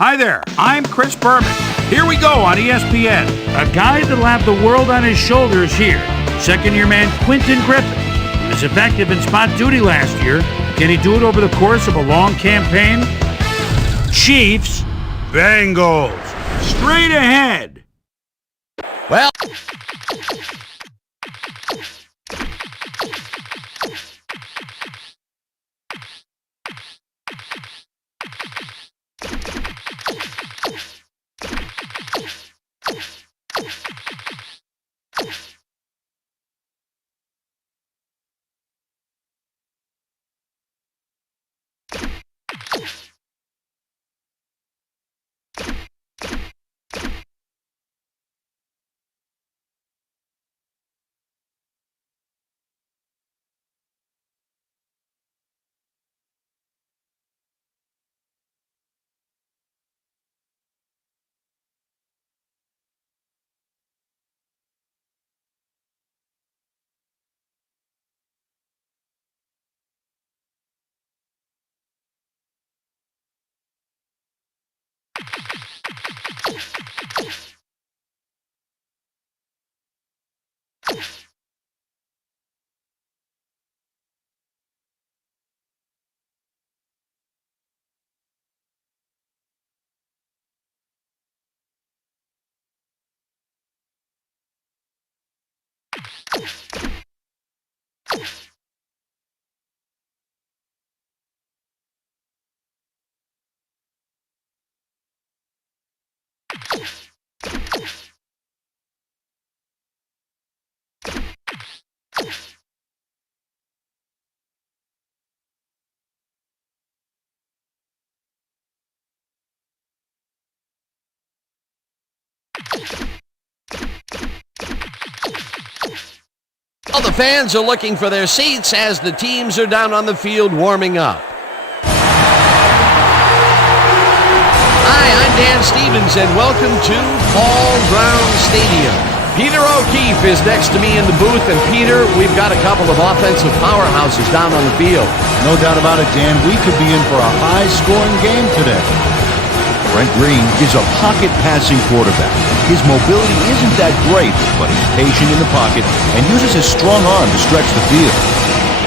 Hi there, I'm Chris Berman. Here we go on ESPN. A guy that'll have the world on his shoulders here. Second-year man Quentin Griffin. He was effective in spot duty last year. Can he do it over the course of a long campaign? Chiefs, Bengals. Straight ahead. Well, all the fans are looking for their seats as the teams are down on the field warming up. Hi, I'm Dan Stevens, and welcome to Paul Brown Stadium. Peter O'Keefe is next to me in the booth, and Peter, we've got a couple of offensive powerhouses down on the field. No doubt about it, Dan. We could be in for a high-scoring game today. Brent Green is a pocket-passing quarterback. His mobility isn't that great, but he's patient in the pocket and uses his strong arm to stretch the field.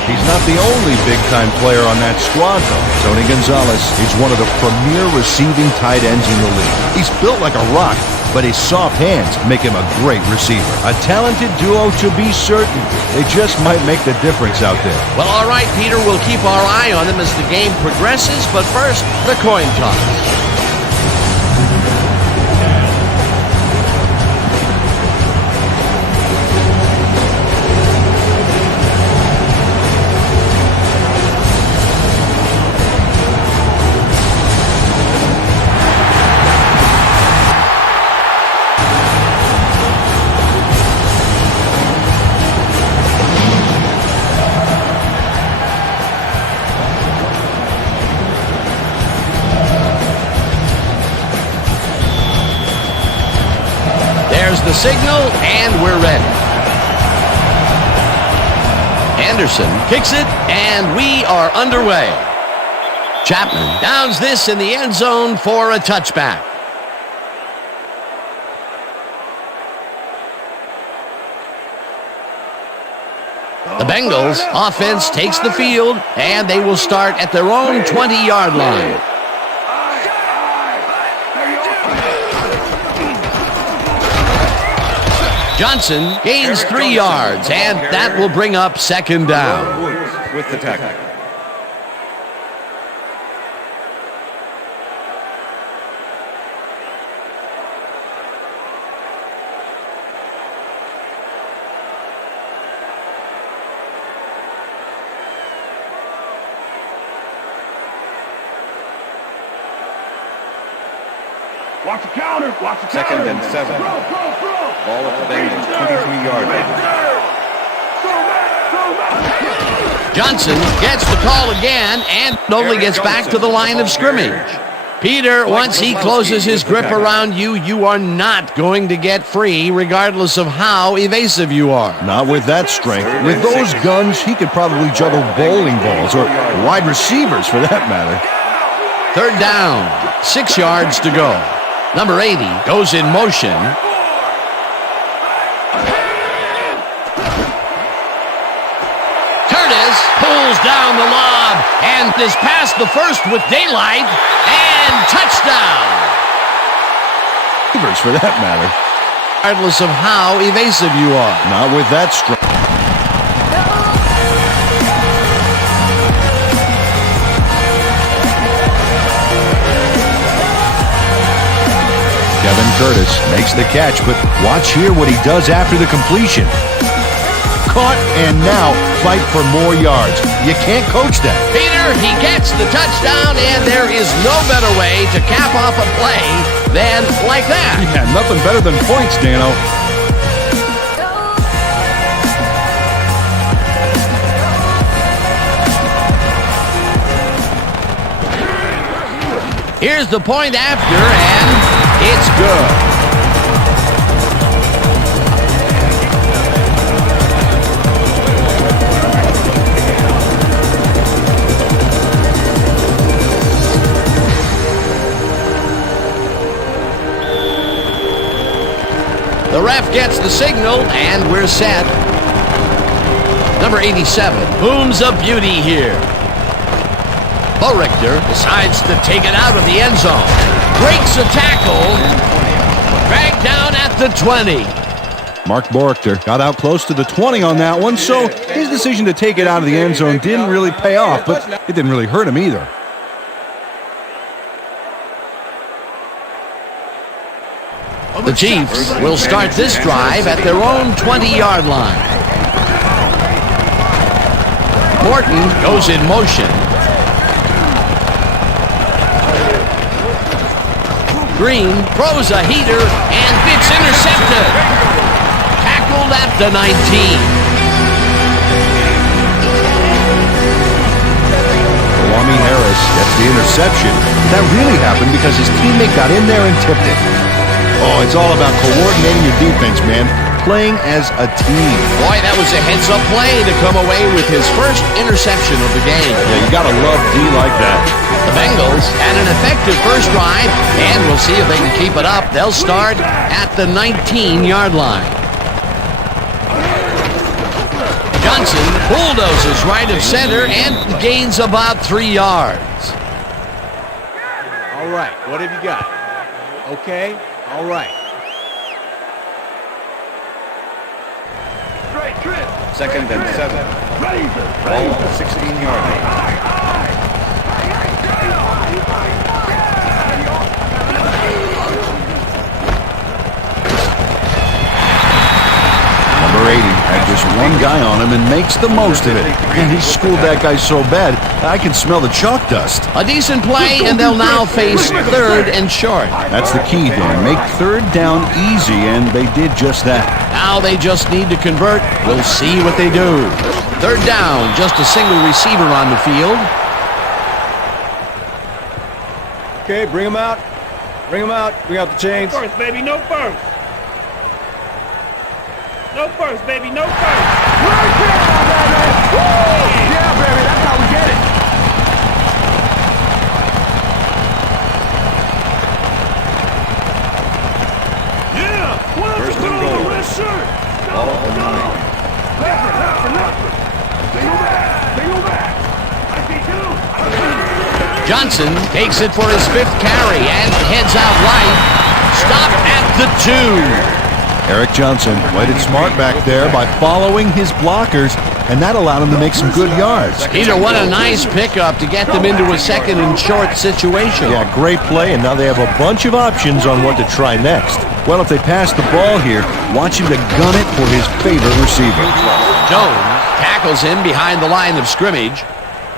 He's not the only big-time player on that squad, though. Tony Gonzalez is one of the premier receiving tight ends in the league. He's built like a rock, but his soft hands make him a great receiver. A talented duo to be certain. They just might make the difference out there. Well, all right, Peter, we'll keep our eye on him as the game progresses, but first, the coin toss. The signal, and we're ready. Anderson kicks it, and we are underway. Chapman downs this in the end zone for a touchback. The Bengals offense takes the field, and they will start at their own 20-yard line. Johnson gains 3 yards, and that will bring up second down. With the tackle. Watch the counter. Watch the counter. Second and 7. Ball at the Bengals, 23-yard line. Johnson gets the call again and only gets back to the line of scrimmage. Peter, once he closes his grip around you, you are not going to get free regardless of how evasive you are. Not with that strength. With those guns, he could probably juggle bowling balls or wide receivers for that matter. Third down, 6 yards to go. Number 80 goes in motion. Curtis pulls down the lob and is past the first with daylight and touchdown. For that matter. Regardless of how evasive you are. Not with that strong. Kevin Curtis makes the catch, but watch here what he does after the completion. Caught and now fight for more yards. You can't coach that. Peter, he gets the touchdown, and there is no better way to cap off a play than like that. Yeah, nothing better than points, Dano. Here's the point after, and it's good. The ref gets the signal, and we're set. Number 87 booms a beauty here. Richter decides to take it out of the end zone. Breaks a tackle. Dragged down at the 20. Mark Borichter got out close to the 20 on that one, so his decision to take it out of the end zone didn't really pay off, but it didn't really hurt him either. The Chiefs will start this drive at their own 20-yard line. Morton goes in motion. Green throws a heater, and it's intercepted. Tackled at the 19. Kwame Harris gets the interception. That really happened because his teammate got in there and tipped it. Oh, it's all about coordinating your defense, man. Playing as a team. Boy, that was a heads-up play to come away with his first interception of the game. Yeah, you gotta love D like that. The Bengals had an effective first drive, and we'll see if they can keep it up. They'll start at the 19-yard line. Johnson bulldozes right of center and gains about 3 yards. All right, what have you got? Okay, all right. Second and 7. Ball at the 16-yard line. Number 80 had just one guy on him and makes the most of it. And he schooled that guy so bad, I can smell the chalk dust. A decent play, and they'll now face third and short. That's the key, Dan. Make third down easy, and they did just that. Now they just need to convert. We'll see what they do. Third down, just a single receiver on the field. Okay, bring him out. Bring him out. Bring out the chains. First, baby, no first. No first, baby, no first. Right there, baby. Woo! Yeah, baby, that's how we get it. Yeah, why don't you put on the red shirt? Ball on 9. Left. Single back. I see 2. Johnson takes it for his 5th carry and heads out right. Stopped at the 2. Eric Johnson played it smart back there by following his blockers, and that allowed him to make some good yards. Peter, what a nice pickup to get them into a second and short situation. Yeah, great play, and now they have a bunch of options on what to try next. Well, if they pass the ball here, watch him to gun it for his favorite receiver. Jones tackles him behind the line of scrimmage.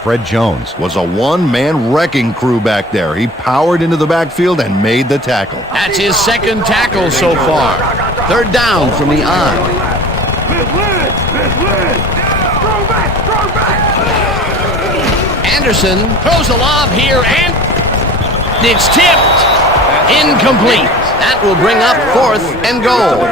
Fred Jones was a one-man wrecking crew back there. He powered into the backfield and made the tackle. That's his 2nd tackle so far. Third down from the on. Anderson throws a lob here, and it's tipped. Incomplete. That will bring up 4th and goal.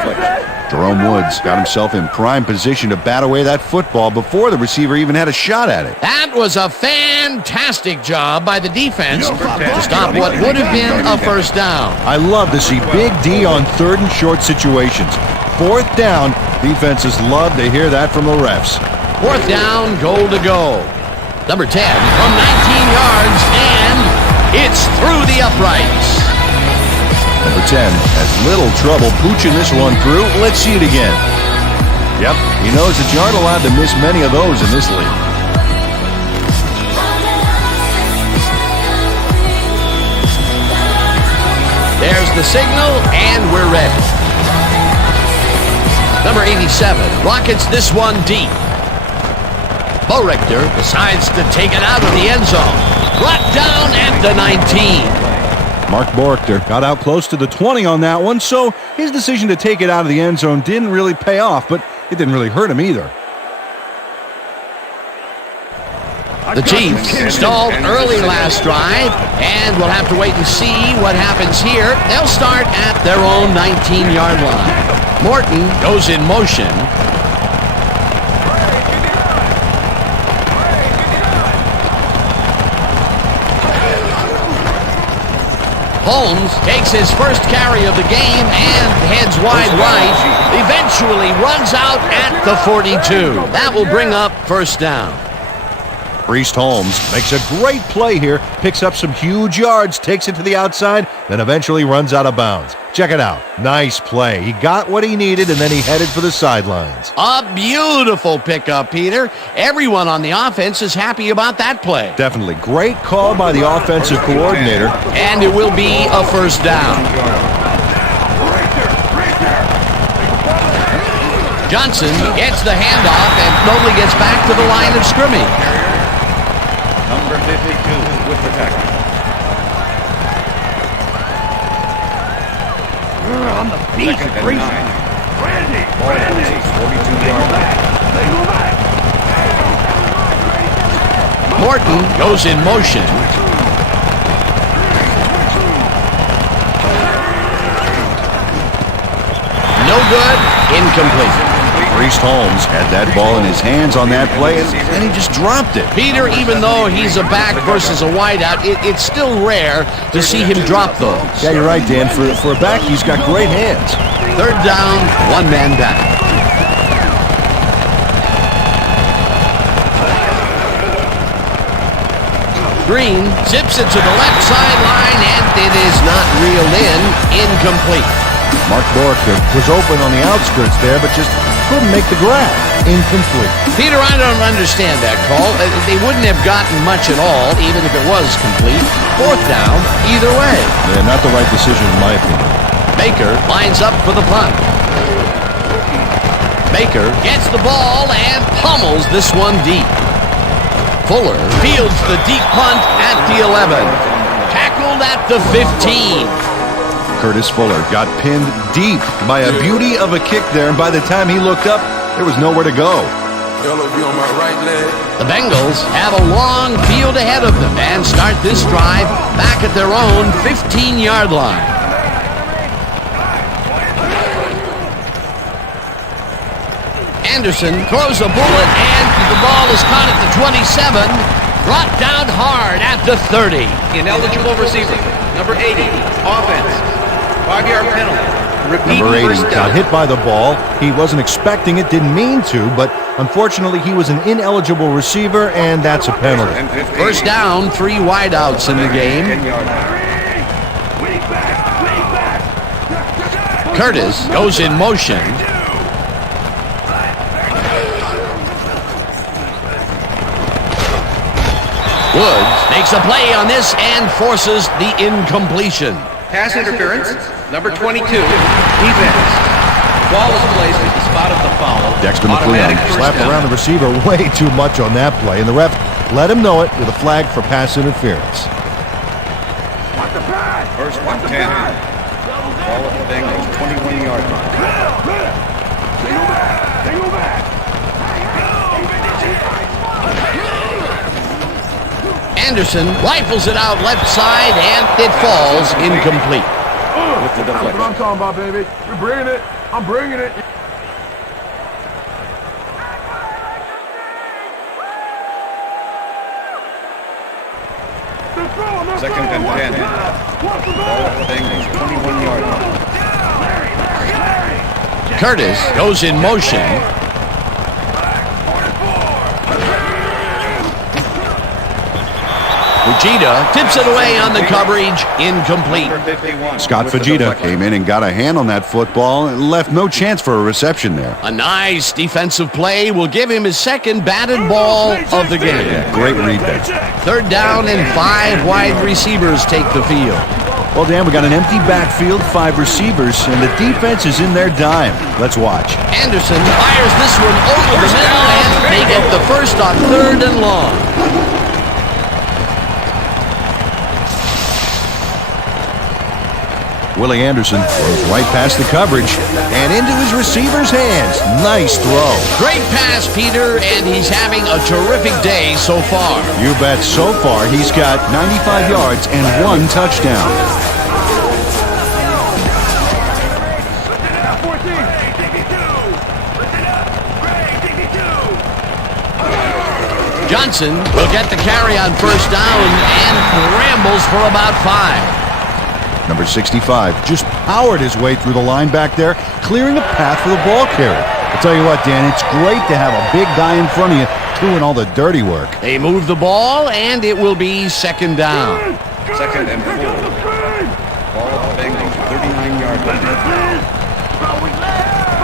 Jerome Woods got himself in prime position to bat away that football before the receiver even had a shot at it. That was a fantastic job by the defense to stop what would have been a first down. I love to see Big D on 3rd and short situations. 4th down, defenses love to hear that from the refs. 4th down, goal to go. Number 10 from 19 yards, and it's through the uprights. Number 10 has little trouble pooching this one through. Let's see it again. Yep, he knows that you aren't allowed to miss many of those in this league. There's the signal, and we're ready. Number 87 rockets this one deep. Bo Richter decides to take it out of the end zone. Brought down at the 19. Mark Borchter got out close to the 20 on that one, so his decision to take it out of the end zone didn't really pay off, but it didn't really hurt him either. The Chiefs stalled early last drive, and we'll have to wait and see what happens here. They'll start at their own 19-yard line. Morton goes in motion. Holmes takes his first carry of the game and heads wide right. Eventually runs out at the 42. That will bring up first down. Priest Holmes makes a great play here, picks up some huge yards, takes it to the outside, then eventually runs out of bounds. Check it out. Nice play. He got what he needed, and then he headed for the sidelines. A beautiful pickup, Peter. Everyone on the offense is happy about that play. Definitely. Great call by the offensive coordinator. And it will be a first down. Johnson gets the handoff and slowly gets back to the line of scrimmage. Number 52 with the tackle. On the beat. Second and 9. Randy. Ball at the 42-yard line. They go back. Morton goes in motion. No good. Incomplete. Priest Holmes had that ball in his hands on that play, and he just dropped it. Peter, even though he's a back versus a wideout, it's still rare to see him drop those. Yeah, you're right, Dan. For a back, he's got great hands. 3rd down, 1 man down. Green zips it to the left sideline, and it is not reeled in. Incomplete. Mark Borchter was open on the outskirts there, but just couldn't make the grab. Incomplete. Peter, I don't understand that call. They wouldn't have gotten much at all, even if it was complete. 4th down, either way. Yeah, not the right decision, in my opinion. Baker lines up for the punt. Baker gets the ball and pummels this one deep. Fuller fields the deep punt at the 11. Tackled at the 15. Curtis Fuller got pinned deep by a beauty of a kick there, and by the time he looked up, there was nowhere to go. The Bengals have a long field ahead of them and start this drive back at their own 15-yard line. Anderson throws a bullet, and the ball is caught at the 27, brought down hard at the 30. Ineligible receiver, number 80, offense. 5-yard penalty. Repeat Number 80 first down. got hit by the ball. He wasn't expecting it, didn't mean to, but unfortunately he was an ineligible receiver, and that's a penalty. First down, 3 wideouts in the game. Curtis goes in motion. Woods makes a play on this and forces the incompletion. Pass interference, number 22, defense. Ball is placed at the spot of the foul. Dexter Automatic McLeod first slapped down. around the receiver way too much on that play, and the ref let him know it with a flag for pass interference. First and 10. Ball at the Bengals, 21-yard line. They go back. They go back. Anderson rifles it out left side, and it falls incomplete. With the That's what I'm deflection. talking about, baby. You're bringing it. I'm bringing it. Second and 10. Ball at the Bengals, 21-yard line. Curtis goes in motion. Fujita tips it away on the coverage, incomplete. Scott Fujita came in and got a hand on that football and left no chance for a reception there. A nice defensive play will give him his second batted ball of the game. Yeah, great read there. Third down and 5 wide receivers take the field. Well, Dan, we got an empty backfield, 5 receivers, and the defense is in their dime. Let's watch. Anderson fires this one over the middle, and they get the first on 3rd and long. Willie Anderson throws right past the coverage and into his receiver's hands. Nice throw. Great pass, Peter, and he's having a terrific day so far. You bet. So far, he's got 95 yards and 1 touchdown. Johnson will get the carry on 1st down and rambles for about 5. Number 65 just powered his way through the line back there, clearing a path for the ball carrier. I'll tell you what, Dan, it's great to have a big guy in front of you doing all the dirty work. They move the ball, and it will be 2nd down. Second and 4. Ball at the Bengals, 39-yard line.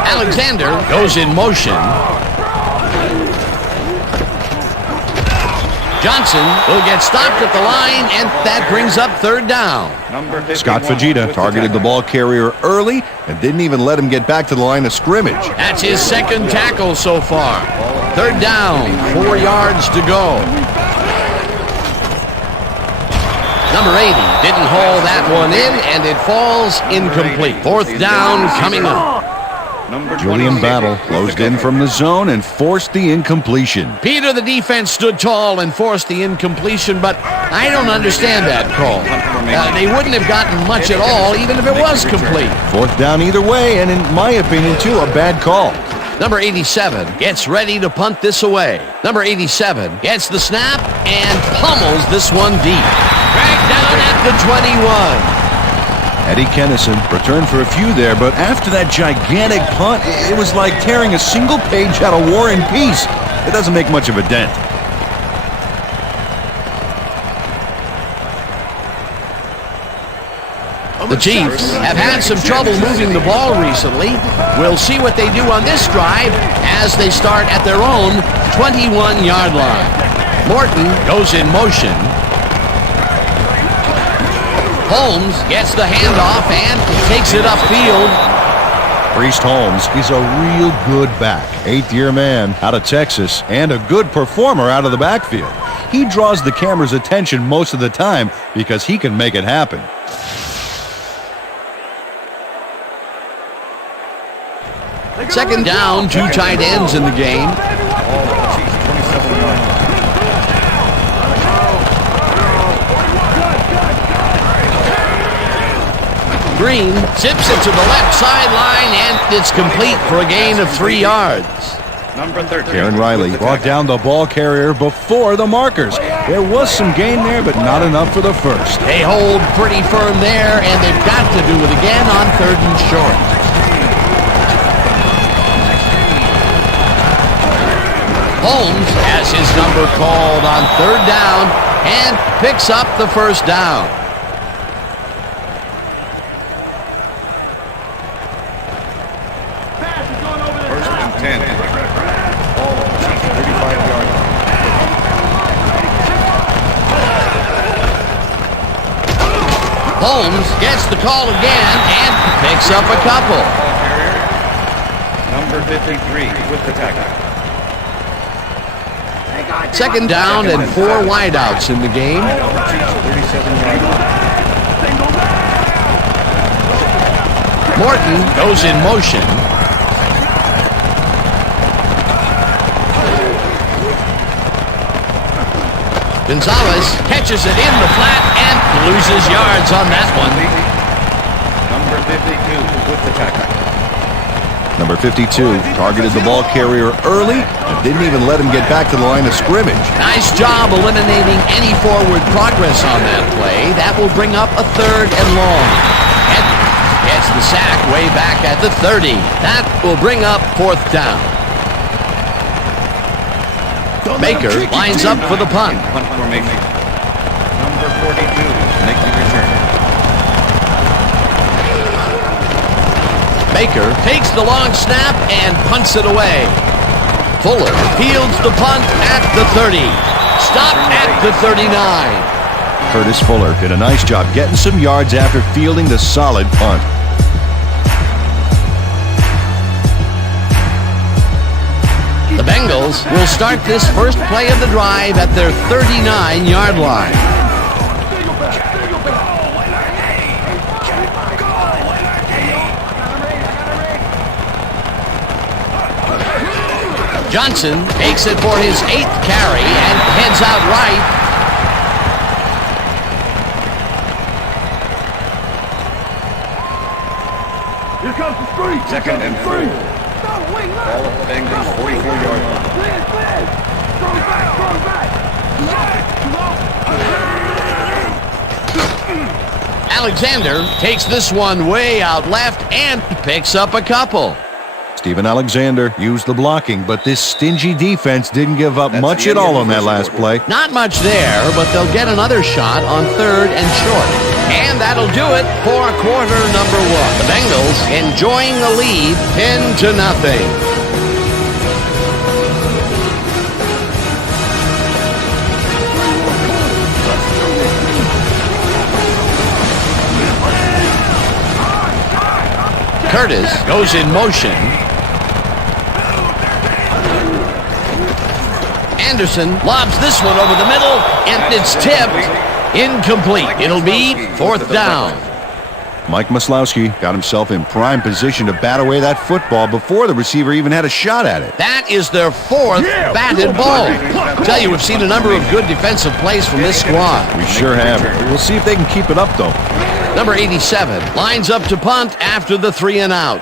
Alexander goes in motion. Johnson will get stopped at the line, and that brings up 3rd down. Scott Fujita targeted the ball carrier early and didn't even let him get back to the line of scrimmage. That's his 2nd tackle so far. 3rd down, 4 yards to go. Number 80 didn't haul that one in, and it falls incomplete. 4th down coming up. Julian Battle closed in from the zone and forced the incompletion. Peter, the defense stood tall and forced the incompletion, but I don't understand that call. They wouldn't have gotten much at all, even if it was complete. 4th down either way, and in my opinion, too, a bad call. Number 87 gets ready to punt this away. Number 87 gets the snap and pummels this one deep. Dragged down at the 21. Eddie Kennison returned for a few there, but after that gigantic punt, it was like tearing a single page out of War and Peace. It doesn't make much of a dent. The Chiefs have had some trouble moving the ball recently. We'll see what they do on this drive as they start at their own 21-yard line. Morton goes in motion. Holmes gets the handoff and takes it upfield. Priest Holmes is a real good back. 8th-year man out of Texas and a good performer out of the backfield. He draws the camera's attention most of the time because he can make it happen. Second down, 2 tight ends in the game. Green zips it to the left sideline, and it's complete for a gain of 3 yards. Number 13. Karen Riley brought down the ball carrier before the markers. There was some gain there, but not enough for the first. They hold pretty firm there, and they've got to do it again on 3rd and short. Holmes has his number called on 3rd down and picks up the 1st down. Holmes gets the call again and picks up a couple. Number 53 with the tackle. Second down and 4 wideouts in the game. 37-yard line. Morton goes in motion. Gonzalez catches it in the flat and loses yards on that one. Number 52 with the tackle. Number 52 targeted the ball carrier early and didn't even let him get back to the line of scrimmage. Nice job eliminating any forward progress on that play. That will bring up a 3rd and long. Edmonds gets the sack way back at the 30. That will bring up 4th down. Baker lines up for the punt. Punt formation. Number 42 makes the return. Baker takes the long snap and punts it away. Fuller fields the punt at the 30. Stopped at the 39. Curtis Fuller did a nice job getting some yards after fielding the solid punt. The Bengals will start this first play of the drive at their 39-yard line. Johnson takes it for his 8th carry and heads out right. Here comes the street. 2nd and 4. Ball at the Bengals 44-yard line. Alexander takes this one way out left and picks up a couple. Steven Alexander used the blocking, but this stingy defense didn't give up much at all on that last play. Not much there, but they'll get another shot on 3rd and short. And that'll do it for quarter number 1. The Bengals enjoying the lead 10-0. Curtis goes in motion. Anderson lobs this one over the middle, and it's tipped. Incomplete. It'll be 4th down. Mike Maslowski got himself in prime position to bat away that football before the receiver even had a shot at it. That is their 4th batted ball. I tell you, we've seen a number of good defensive plays from this squad. We sure have. We'll see if they can keep it up, though. Number 87 lines up to punt after the 3 and out.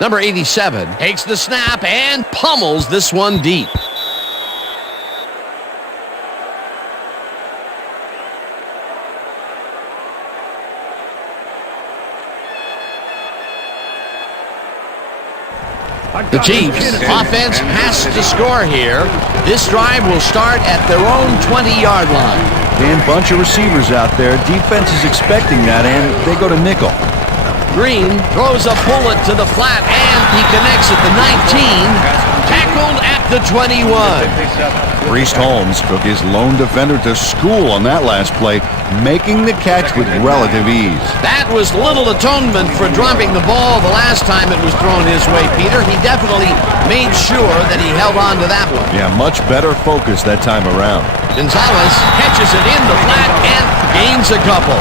Number 87 takes the snap and pummels this one deep. The Chiefs offense has to score here. This drive will start at their own 20-yard line. Dan, bunch of receivers out there. Defense is expecting that, and they go to nickel. Green throws a bullet to the flat, and he connects at the 19. Tackled at the 21. Priest Holmes took his lone defender to school on that last play, making the catch with relative ease. That was little atonement for dropping the ball the last time it was thrown his way, Peter. He definitely made sure that he held on to that one. Yeah, much better focus that time around. Gonzalez catches it in the flat and gains a couple.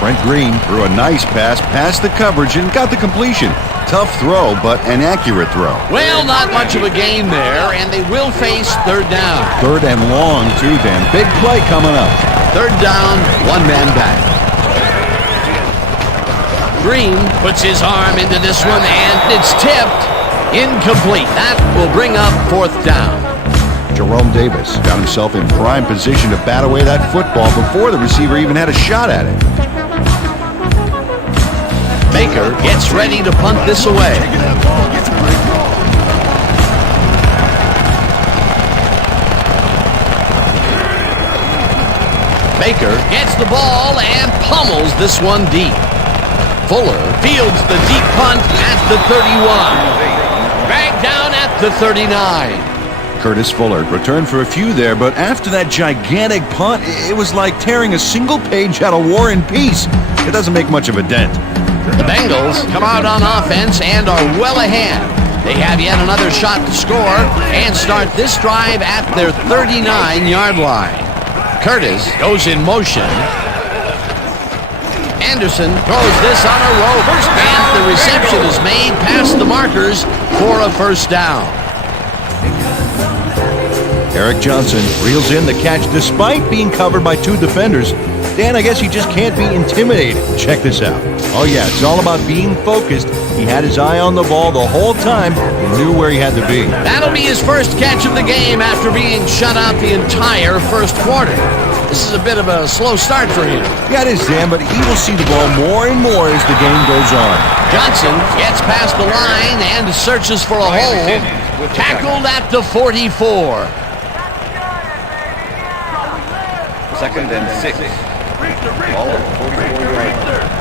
Trent Green threw a nice pass past the coverage and got the completion. Tough throw, but an accurate throw. Well, not much of a gain there, and they will face 3rd down. 3rd and long, too, Dan. Big play coming up. 3rd down, 1 man back. Green puts his arm into this one, and it's tipped. Incomplete. That will bring up 4th down. Jerome Davis got himself in prime position to bat away that football before the receiver even had a shot at it. Baker gets ready to punt this away. Baker gets the ball and pummels this one deep. Fuller fields the deep punt at the 31. Back down at the 39. Curtis Fuller returned for a few there, but after that gigantic punt, it was like tearing a single page out of War and Peace. It doesn't make much of a dent. The Bengals come out on offense and are well ahead. They have yet another shot to score and start this drive at their 39-yard line. Curtis goes in motion. Anderson throws this on a rope, and the reception is made past the markers for a 1st down. Eric Johnson reels in the catch despite being covered by 2 defenders. Dan, I guess he just can't be intimidated. Check this out. Oh yeah, it's all about being focused. He had his eye on the ball the whole time and knew where he had to be. That'll be his first catch of the game after being shut out the entire first quarter. This is a bit of a slow start for him. Yeah, it is, Dan, but he will see the ball more and more as the game goes on. Johnson gets past the line and searches for a hole. Tackled at the 44. 2nd and 6. Ball at 44-yard line.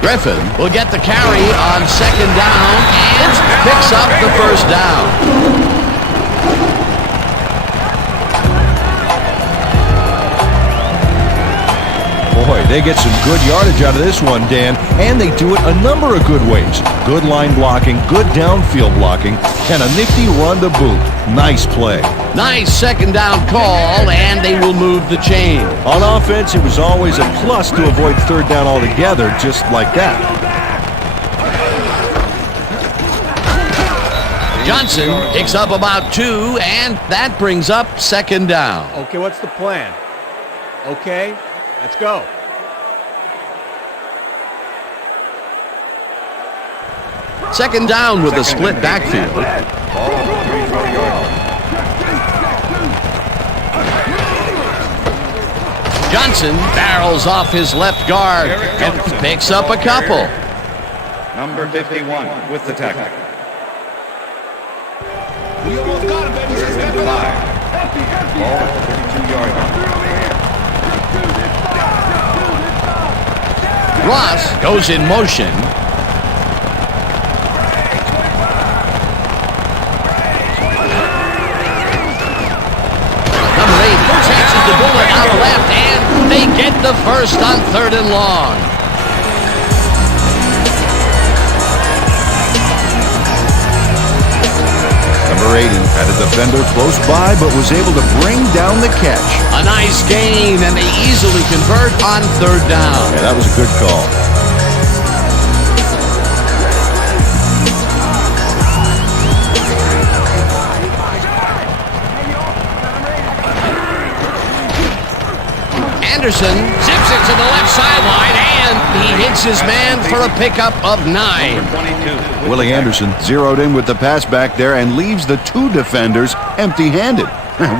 Griffin will get the carry on 2nd down and picks up the first down. Boy, they get some good yardage out of this one, Dan, and they do it a number of good ways. Good line blocking, good downfield blocking, and a nifty run to boot. Nice play. Nice 2nd down call, and they will move the chain. On offense, it was always a plus to avoid 3rd down altogether, just like that. Johnson picks up about 2, and that brings up 2nd down. Okay, what's the plan? Okay, let's go. Second down with a split backfield. Ball at 34-yard line. Johnson barrels off his left guard and picks up a couple. Number 51 with the tackle. We almost got him, baby. 3rd and 5. Ball at 32-yard line. Ross goes in motion. Number 8 catches the bullet out left, and they get the first on 3rd and long. Number 80 had a defender close by, but was able to bring down the catch. A nice gain, and they easily convert on 3rd down. Yeah, that was a good call. Anderson zips it to the left sideline, and he hits his man for a pickup of 9. Willie Anderson zeroed in with the pass back there and leaves the 2 defenders empty-handed.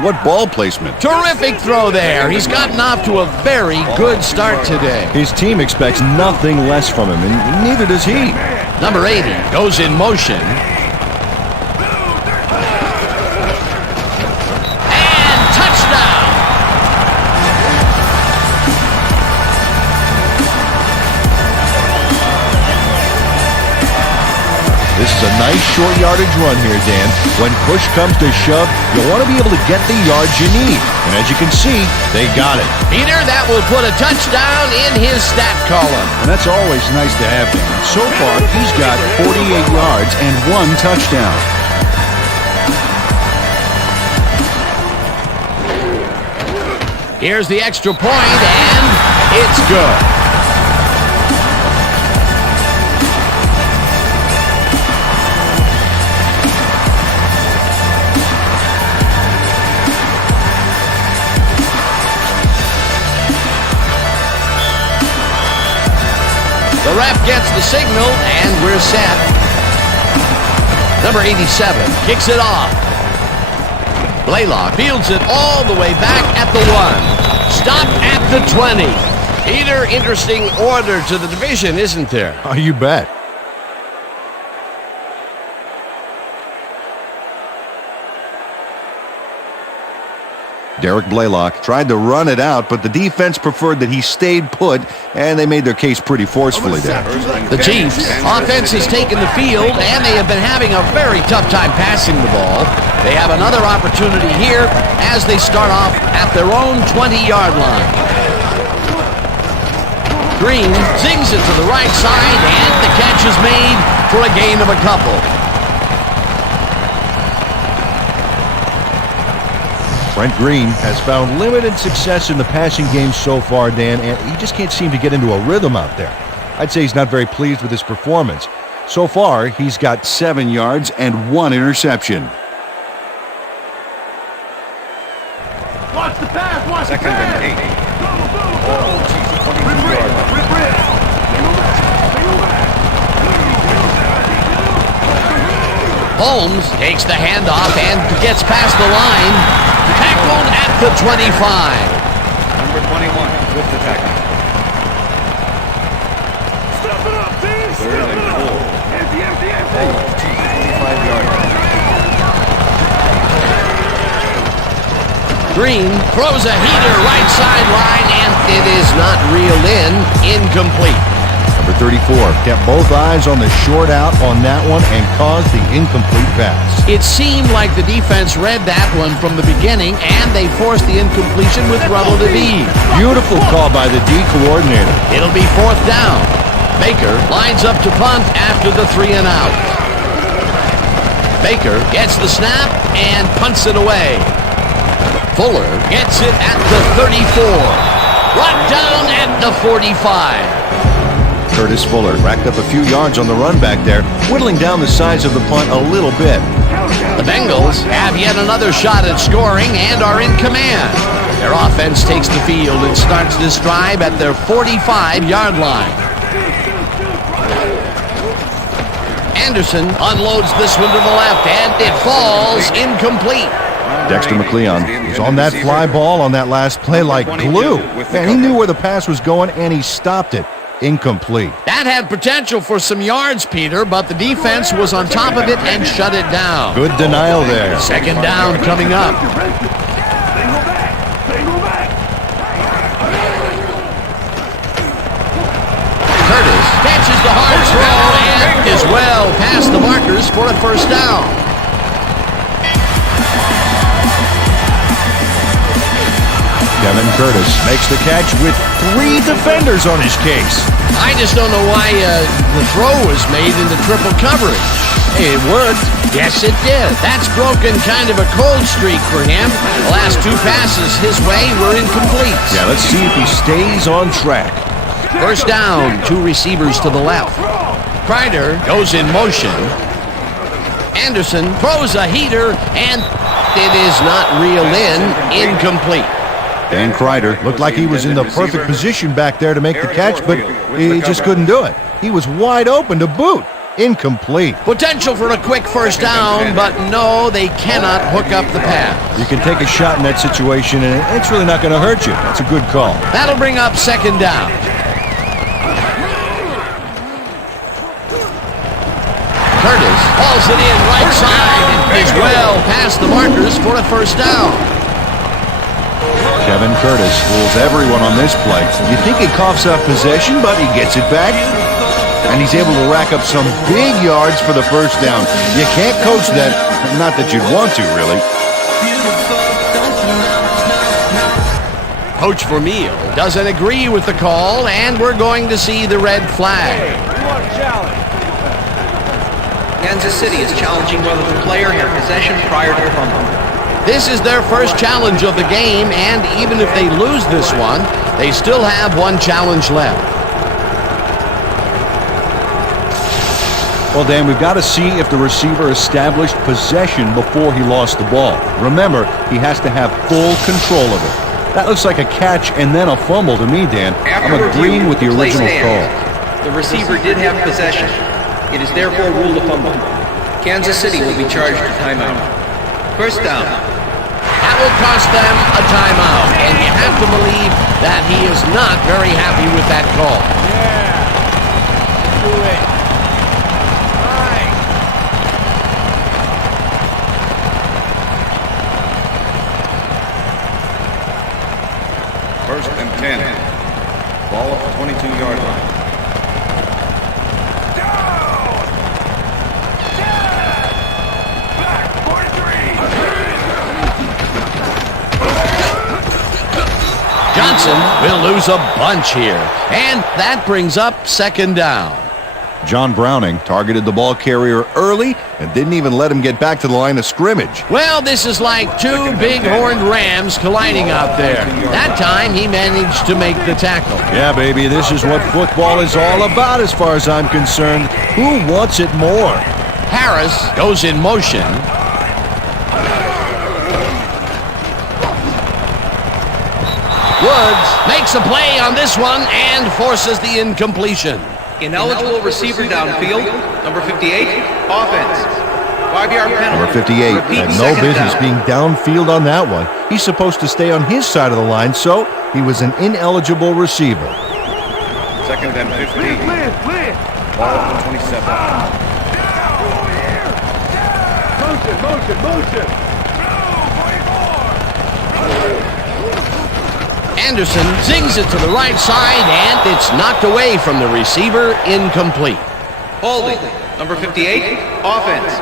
What ball placement. Terrific throw there. He's gotten off to a very good start today. His team expects nothing less from him, and neither does he. Number 80 goes in motion. And touchdown. This is a nice short yardage run here, Dan. When push comes to shove, you'll want to be able to get the yards you need. And as you can see, they got it. Peter, that will put a touchdown in his stat column. And that's always nice to have, Dan. So far, he's got 48 yards and 1 touchdown. Here's the extra point, and it's good. The ref gets the signal, and we're set. Number 87 kicks it off. Blaylock fields it all the way back at the 1. Stopped at the 20. Peter, interesting order to the division, isn't there? Oh, you bet. Derek Blaylock tried to run it out, but the defense preferred that he stayed put, and they made their case pretty forcefully there. The Chiefs' offense has taken the field, and they have been having a very tough time passing the ball. They have another opportunity here as they start off at their own 20-yard line. Green zings it to the right side, and the catch is made for a gain of a couple. Brent Green has found limited success in the passing game so far, Dan, and he just can't seem to get into a rhythm out there. I'd say he's not very pleased with his performance. So far, he's got 7 yards and 1 interception. Second and 8. Ball at the 22-yard line. Holmes takes the handoff and gets past the line. Tackled at the 25. Number 21 with the tackle. Step it up, team. Third and 4. Ball at the 25-yard line. Green throws a heater right sideline, and it is not reeled in. Incomplete. Number 34 kept both eyes on the short out on that one and caused the incomplete pass. It seemed like the defense read that one from the beginning, and they forced the incompletion with relative ease. Beautiful call by the D coordinator. It'll be 4th down. Baker lines up to punt after the 3 and out. Baker gets the snap and punts it away. Fuller gets it at the 34. Brought down at the 45. Curtis Fuller racked up a few yards on the run back there, whittling down the size of the punt a little bit. The Bengals have yet another shot at scoring and are in command. Their offense takes the field and starts this drive at their 45-yard line. Anderson unloads this one to the left, and it falls incomplete. Dexter McLeon was on that fly ball on that last play like glue. Man, he knew where the pass was going, and he stopped it. Incomplete. That had potential for some yards, Peter, but the defense was on top of it and shut it down. Good denial there. 2nd down coming up. Curtis catches the hard throw and is well past the markers for a 1st down. Kevin Curtis makes the catch with 3 defenders on his case. I just don't know why the throw was made into triple coverage. It worked. Yes, it did. That's broken kind of a cold streak for him. The last 2 passes his way were incomplete. Yeah, let's see if he stays on track. 1st down, 2 receivers to the left. Kreider goes in motion. Anderson throws a heater, and it is not reeled in. Incomplete. Dan Kreider looked like he was in the perfect position back there to make the catch, but he just couldn't do it. He was wide open to boot. Incomplete. Potential for a quick 1st down, but no, they cannot hook up the pass. You can take a shot in that situation, and it's really not going to hurt you. That's a good call. That'll bring up 2nd down. Curtis hauls it in right side and is well past the markers for a 1st down. Kevin Curtis fools everyone on this play. You think he coughs up possession, but he gets it back. And he's able to rack up some big yards for the 1st down. You can't coach that. Not that you'd want to, really. Coach Vermeil doesn't agree with the call, and we're going to see the red flag. Kansas City is challenging whether the player had possession prior to the fumble. This is their first challenge of the game, and even if they lose this one, they still have 1 challenge left. Well, Dan, we've got to see if the receiver established possession before he lost the ball. Remember, he has to have full control of it. That looks like a catch and then a fumble to me, Dan. I'm agreeing with the original call. The receiver did have possession. It is therefore ruled a fumble. Kansas City will be charged a timeout. 1st down. That will cost them a timeout, and you have to believe that he is not very happy with that call. Yeah. Do it. Right. 1st and 10. Ball at the 22-yard line. Johnson will lose a bunch here, and that brings up 2nd down. John Browning targeted the ball carrier early and didn't even let him get back to the line of scrimmage. Well, this is like 2 big-horned rams colliding out there. That time, he managed to make the tackle. Yeah, baby, this is what football is all about as far as I'm concerned. Who wants it more? Harris goes in motion. Woods makes a play on this one and forces the incompletion. Ineligible receiver downfield. Number 58, offense. 5-yard penalty. Number 58 Repeat had no second business down. being downfield on that one. He's supposed to stay on his side of the line, so he was an ineligible receiver. Second and 15. Ball on the 27. Motion. Anderson zings it to the right side, and it's knocked away from the receiver, incomplete. Holding. Number 58, offense.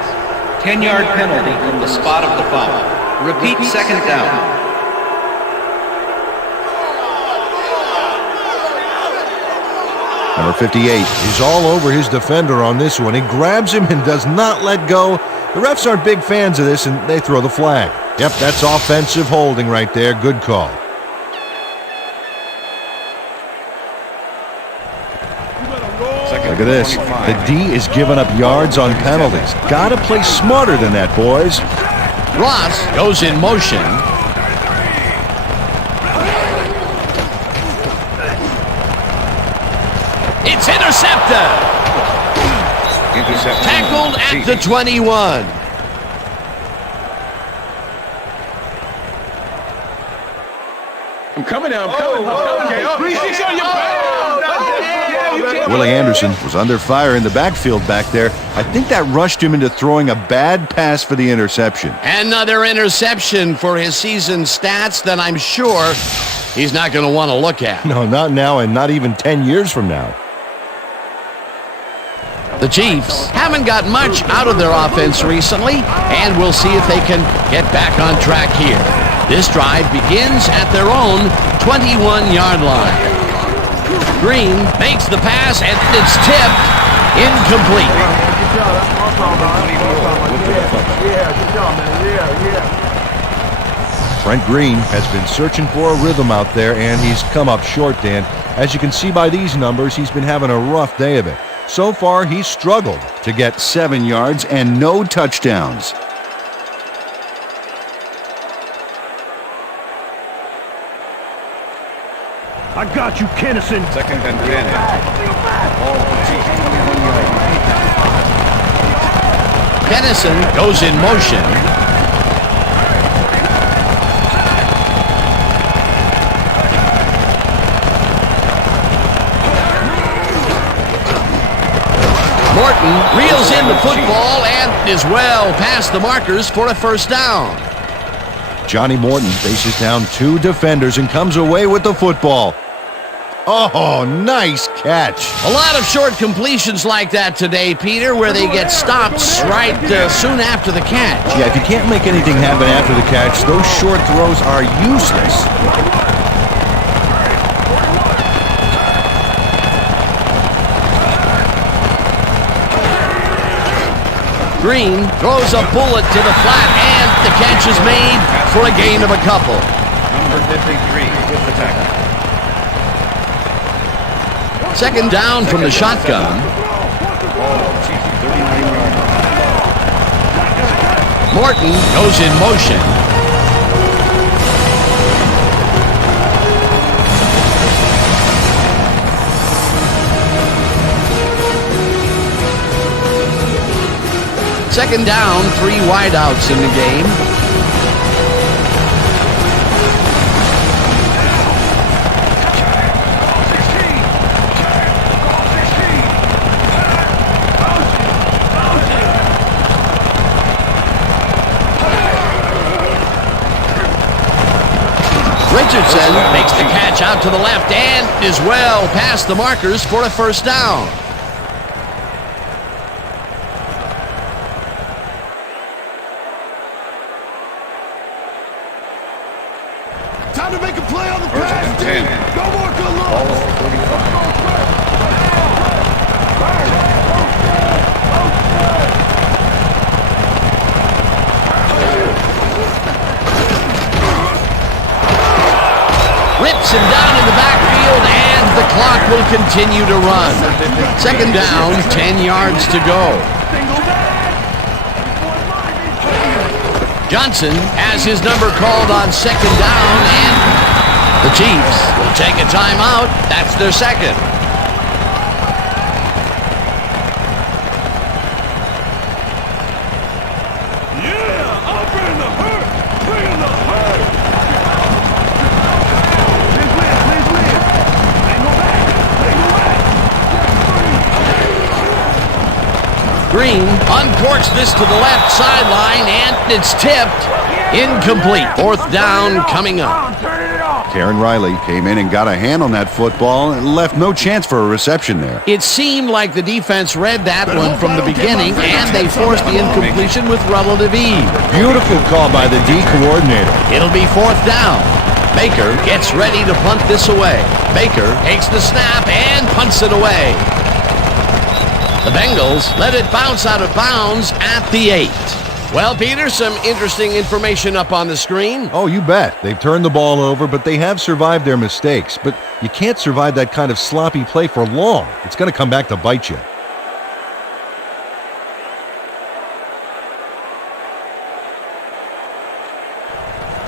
10-yard penalty from the spot of the foul. Repeat second down. Number 58 is all over his defender on this one. He grabs him and does not let go. The refs aren't big fans of this, and they throw the flag. Yep, that's offensive holding right there. Good call. Look at this. The D is giving up yards on penalties. Gotta play smarter than that, boys. Ross goes in motion. It's intercepted. Tackled at the 21. I'm coming now. Willie Anderson was under fire in the backfield back there. I think that rushed him into throwing a bad pass for the interception. Another interception for his season stats that I'm sure he's not going to want to look at. No, not now, and not even 10 years from now. The Chiefs haven't got much out of their offense recently, and we'll see if they can get back on track here. This drive begins at their own 21-yard line. Green makes the pass, and it's tipped. Incomplete. Trent Green has been searching for a rhythm out there, and he's come up short, Dan. As you can see by these numbers, he's been having a rough day of it. So far, he's struggled to get 7 yards and no touchdowns. I got you, Kennison. Second and 10. Ball on the 21-yard line. Kennison goes in motion. Morton reels in the football and is well past the markers for a first down. Johnny Morton faces down 2 defenders and comes away with the football. Oh, nice catch. A lot of short completions like that today, Peter, where they get stopped right soon after the catch. Yeah, if you can't make anything happen after the catch, those short throws are useless. Green throws a bullet to the flat, and the catch is made for a gain of a couple. Number 53 with the tackle. Second down from the shotgun. Ball 39-yard line. Morton goes in motion. Second down, 3 wideouts in the game. Richardson makes the catch out to the left and is well past the markers for a first down. Time to make a play on the First and pass. 10. No more good luck. Ball is 35. Rips him down in the backfield, and the clock will continue to run. Second down, 10 yards to go. Johnson has his number called on second down, and the The Chiefs will take a timeout. That's their second. Yeah, I'm bringing the hurt. Bringing the hurt. Please win. They go back. Green uncorks this to the left sideline, and it's tipped. Incomplete. Fourth down coming up. Karen Riley came in and got a hand on that football and left no chance for a reception there. It seemed like the defense read that one from the beginning, and they forced the incompletion with relative ease. Beautiful call by the D coordinator. It'll be fourth down. Baker gets ready to punt this away. Baker takes the snap and punts it away. The Bengals let it bounce out of bounds at the 8. Well, Peter, some interesting information up on the screen. Oh, you bet. They've turned the ball over, but they have survived their mistakes. But you can't survive that kind of sloppy play for long. It's going to come back to bite you.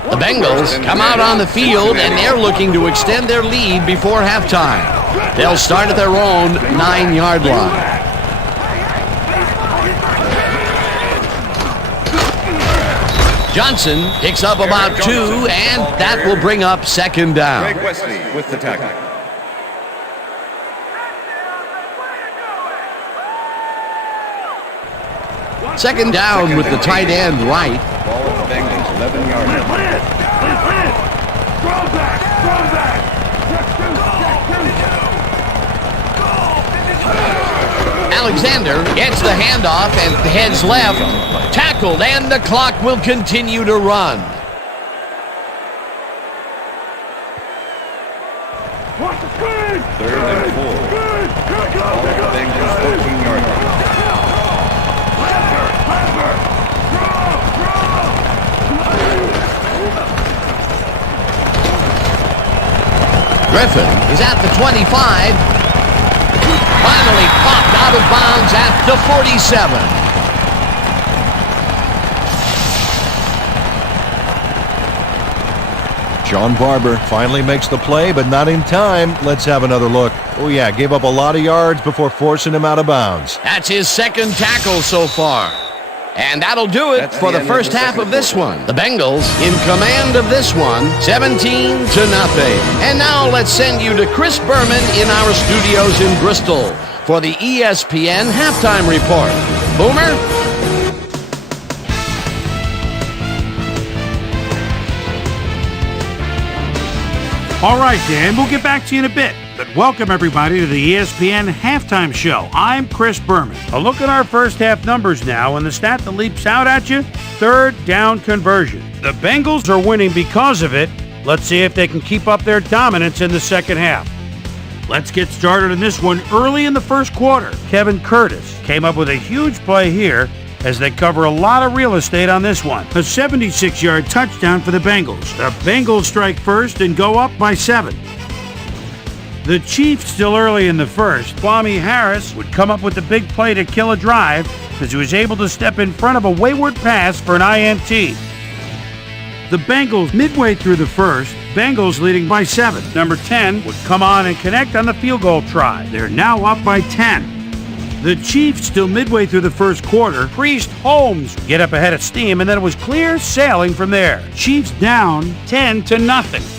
The Bengals come out on the field, and they're looking to extend their lead before halftime. They'll start at their own 9-yard line. Johnson picks up about 2, and that will bring up second down. Greg Wesley with the tackle. Second down with the tight end right. Ball at the Bengals, 11-yard line. Strong back. Alexander gets the handoff and heads left. Tackled, and the clock will continue to run. Watch the screen. 3rd and 4. Ball at the Bengals, 14-yard line. Griffin is at the 25. Finally popped out of bounds at the 47. John Barber finally makes the play, but not in time. Let's have another look. Oh, yeah, gave up a lot of yards before forcing him out of bounds. That's his second tackle so far. And that'll do it for the first half of this one. The Bengals in command of this one, 17-0. And now let's send you to Chris Berman in our studios in Bristol for the ESPN halftime report. Boomer? All right, Dan, we'll get back to you in a bit. But welcome, everybody, to the ESPN Halftime Show. I'm Chris Berman. A look at our first half numbers now, and the stat that leaps out at you, third down conversion. The Bengals are winning because of it. Let's see if they can keep up their dominance in the second half. Let's get started in this one early in the first quarter. Kevin Curtis came up with a huge play here as they cover a lot of real estate on this one. A 76-yard touchdown for the Bengals. The Bengals strike first and go up by 7. The Chiefs still early in the first. Kwame Harris would come up with the big play to kill a drive as he was able to step in front of a wayward pass for an INT. The Bengals midway through the first, Bengals leading by 7. Number 10 would come on and connect on the field goal try. They're now up by 10. The Chiefs still midway through the first quarter. Priest Holmes get up ahead of steam, and then it was clear sailing from there. Chiefs down 10-0.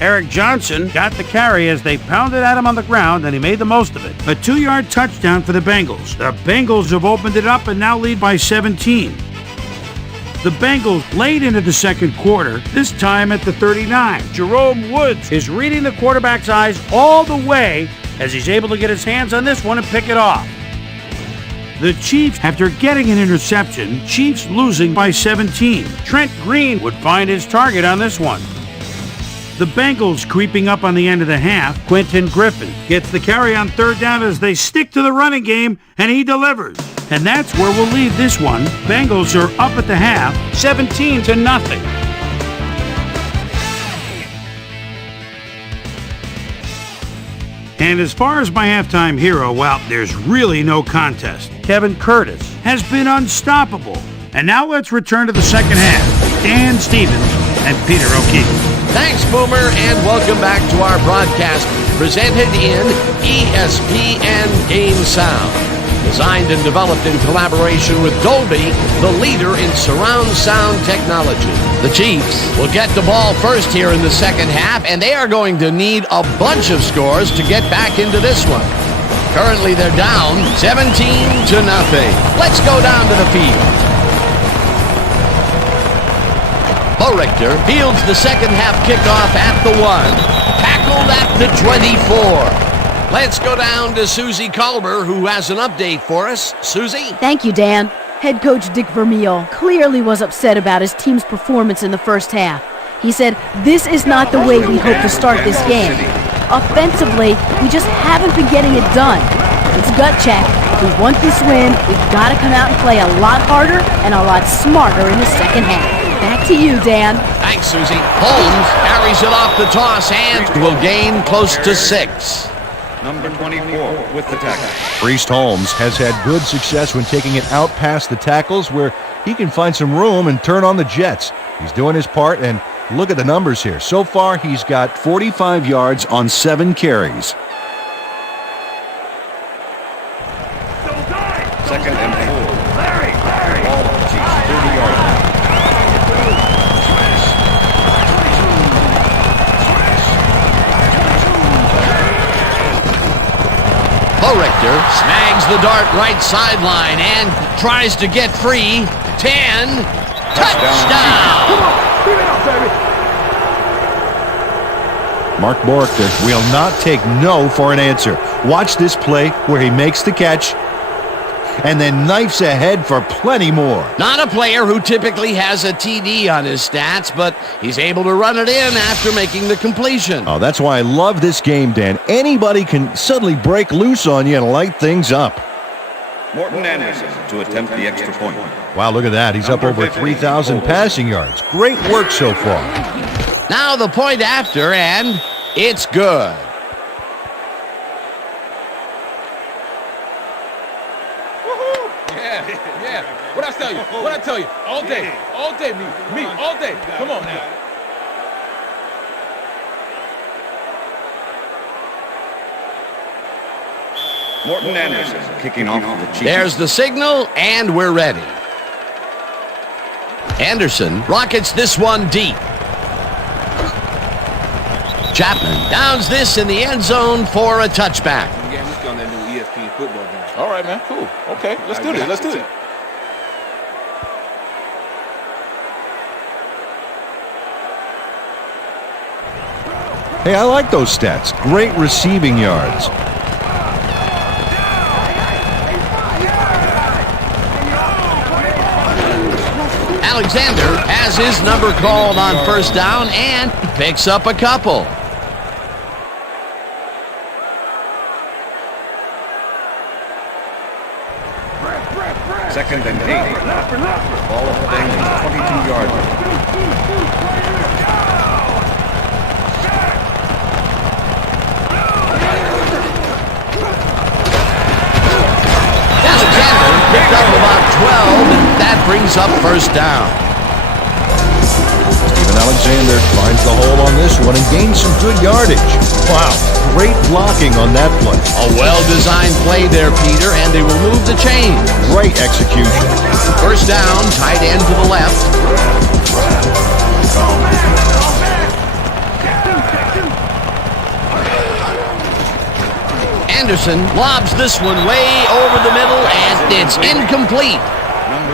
Eric Johnson got the carry as they pounded at him on the ground, and he made the most of it. A 2-yard touchdown for the Bengals. The Bengals have opened it up and now lead by 17. The Bengals late into the second quarter, this time at the 39. Jerome Woods is reading the quarterback's eyes all the way as he's able to get his hands on this one and pick it off. The Chiefs, after getting an interception, Chiefs losing by 17. Trent Green would find his target on this one. The Bengals creeping up on the end of the half. Quentin Griffin gets the carry on third down as they stick to the running game, and he delivers. And that's where we'll leave this one. Bengals are up at the half, 17-0. And as far as my halftime hero, well, there's really no contest. Kevin Curtis has been unstoppable. And now let's return to the second half. Dan Stevens and Peter O'Keefe. Thanks, Boomer, and welcome back to our broadcast presented in ESPN Game Sound. Designed and developed in collaboration with Dolby, the leader in surround sound technology. The Chiefs will get the ball first here in the second half, and they are going to need a bunch of scores to get back into this one. Currently, they're down 17-0. Let's go down to the field. Richter fields the second half kickoff at the 1. Tackled at the 24. Let's go down to Susie Culber, who has an update for us. Susie? Thank you, Dan. Head coach Dick Vermeil clearly was upset about his team's performance in the first half. He said, "This is not the way we hope to start this game. Offensively, we just haven't been getting it done. It's gut check. If we want this win, we've got to come out and play a lot harder and a lot smarter in the second half." Back to you, Dan. Thanks, Susie. Holmes carries it off the toss and will gain close to 6. Number 24 with the tackle. Priest Holmes has had good success when taking it out past the tackles where he can find some room and turn on the Jets. He's doing his part, and look at the numbers here. So far, he's got 45 yards on 7 carries. Second and 4. Larry. Ball, Chiefs, 30 yards. Richter snags the dart right sideline and tries to get free. 10. Touchdown! Come on, keep it up, baby. Mark Borchter will not take no for an answer. Watch this play where he makes the catch and then knifes ahead for plenty more. Not a player who typically has a TD on his stats, but he's able to run it in after making the completion. Oh, that's why I love this game, Dan. Anybody can suddenly break loose on you and light things up. Morton Anderson to attempt the extra point. Wow, look at that. He's up over 3,000 passing yards. Great work so far. Now the point after, and it's good. Yeah. What I tell you? All day, me, all day. Come on now. Morton Anderson kicking off for the Chiefs. There's the signal, and we're ready. Anderson rockets this one deep. Chapman downs this in the end zone for a touchback. Let's on that new ESPN football game. All right, man. Cool. Okay, let's do this. Hey, I like those stats. Great receiving yards. Alexander has his number called on first down and picks up a couple. Second and 8. Ball of the Bengals, 22 yards. Alexander picked up about 12, and that brings up first down. Steven Alexander finds the hole on this one and gains some good yardage. Wow, great blocking on that play. A well-designed play there, Peter, and they will move the chains. Great execution. First down, tight end to the left. Anderson lobs this one way over the middle, and it's incomplete.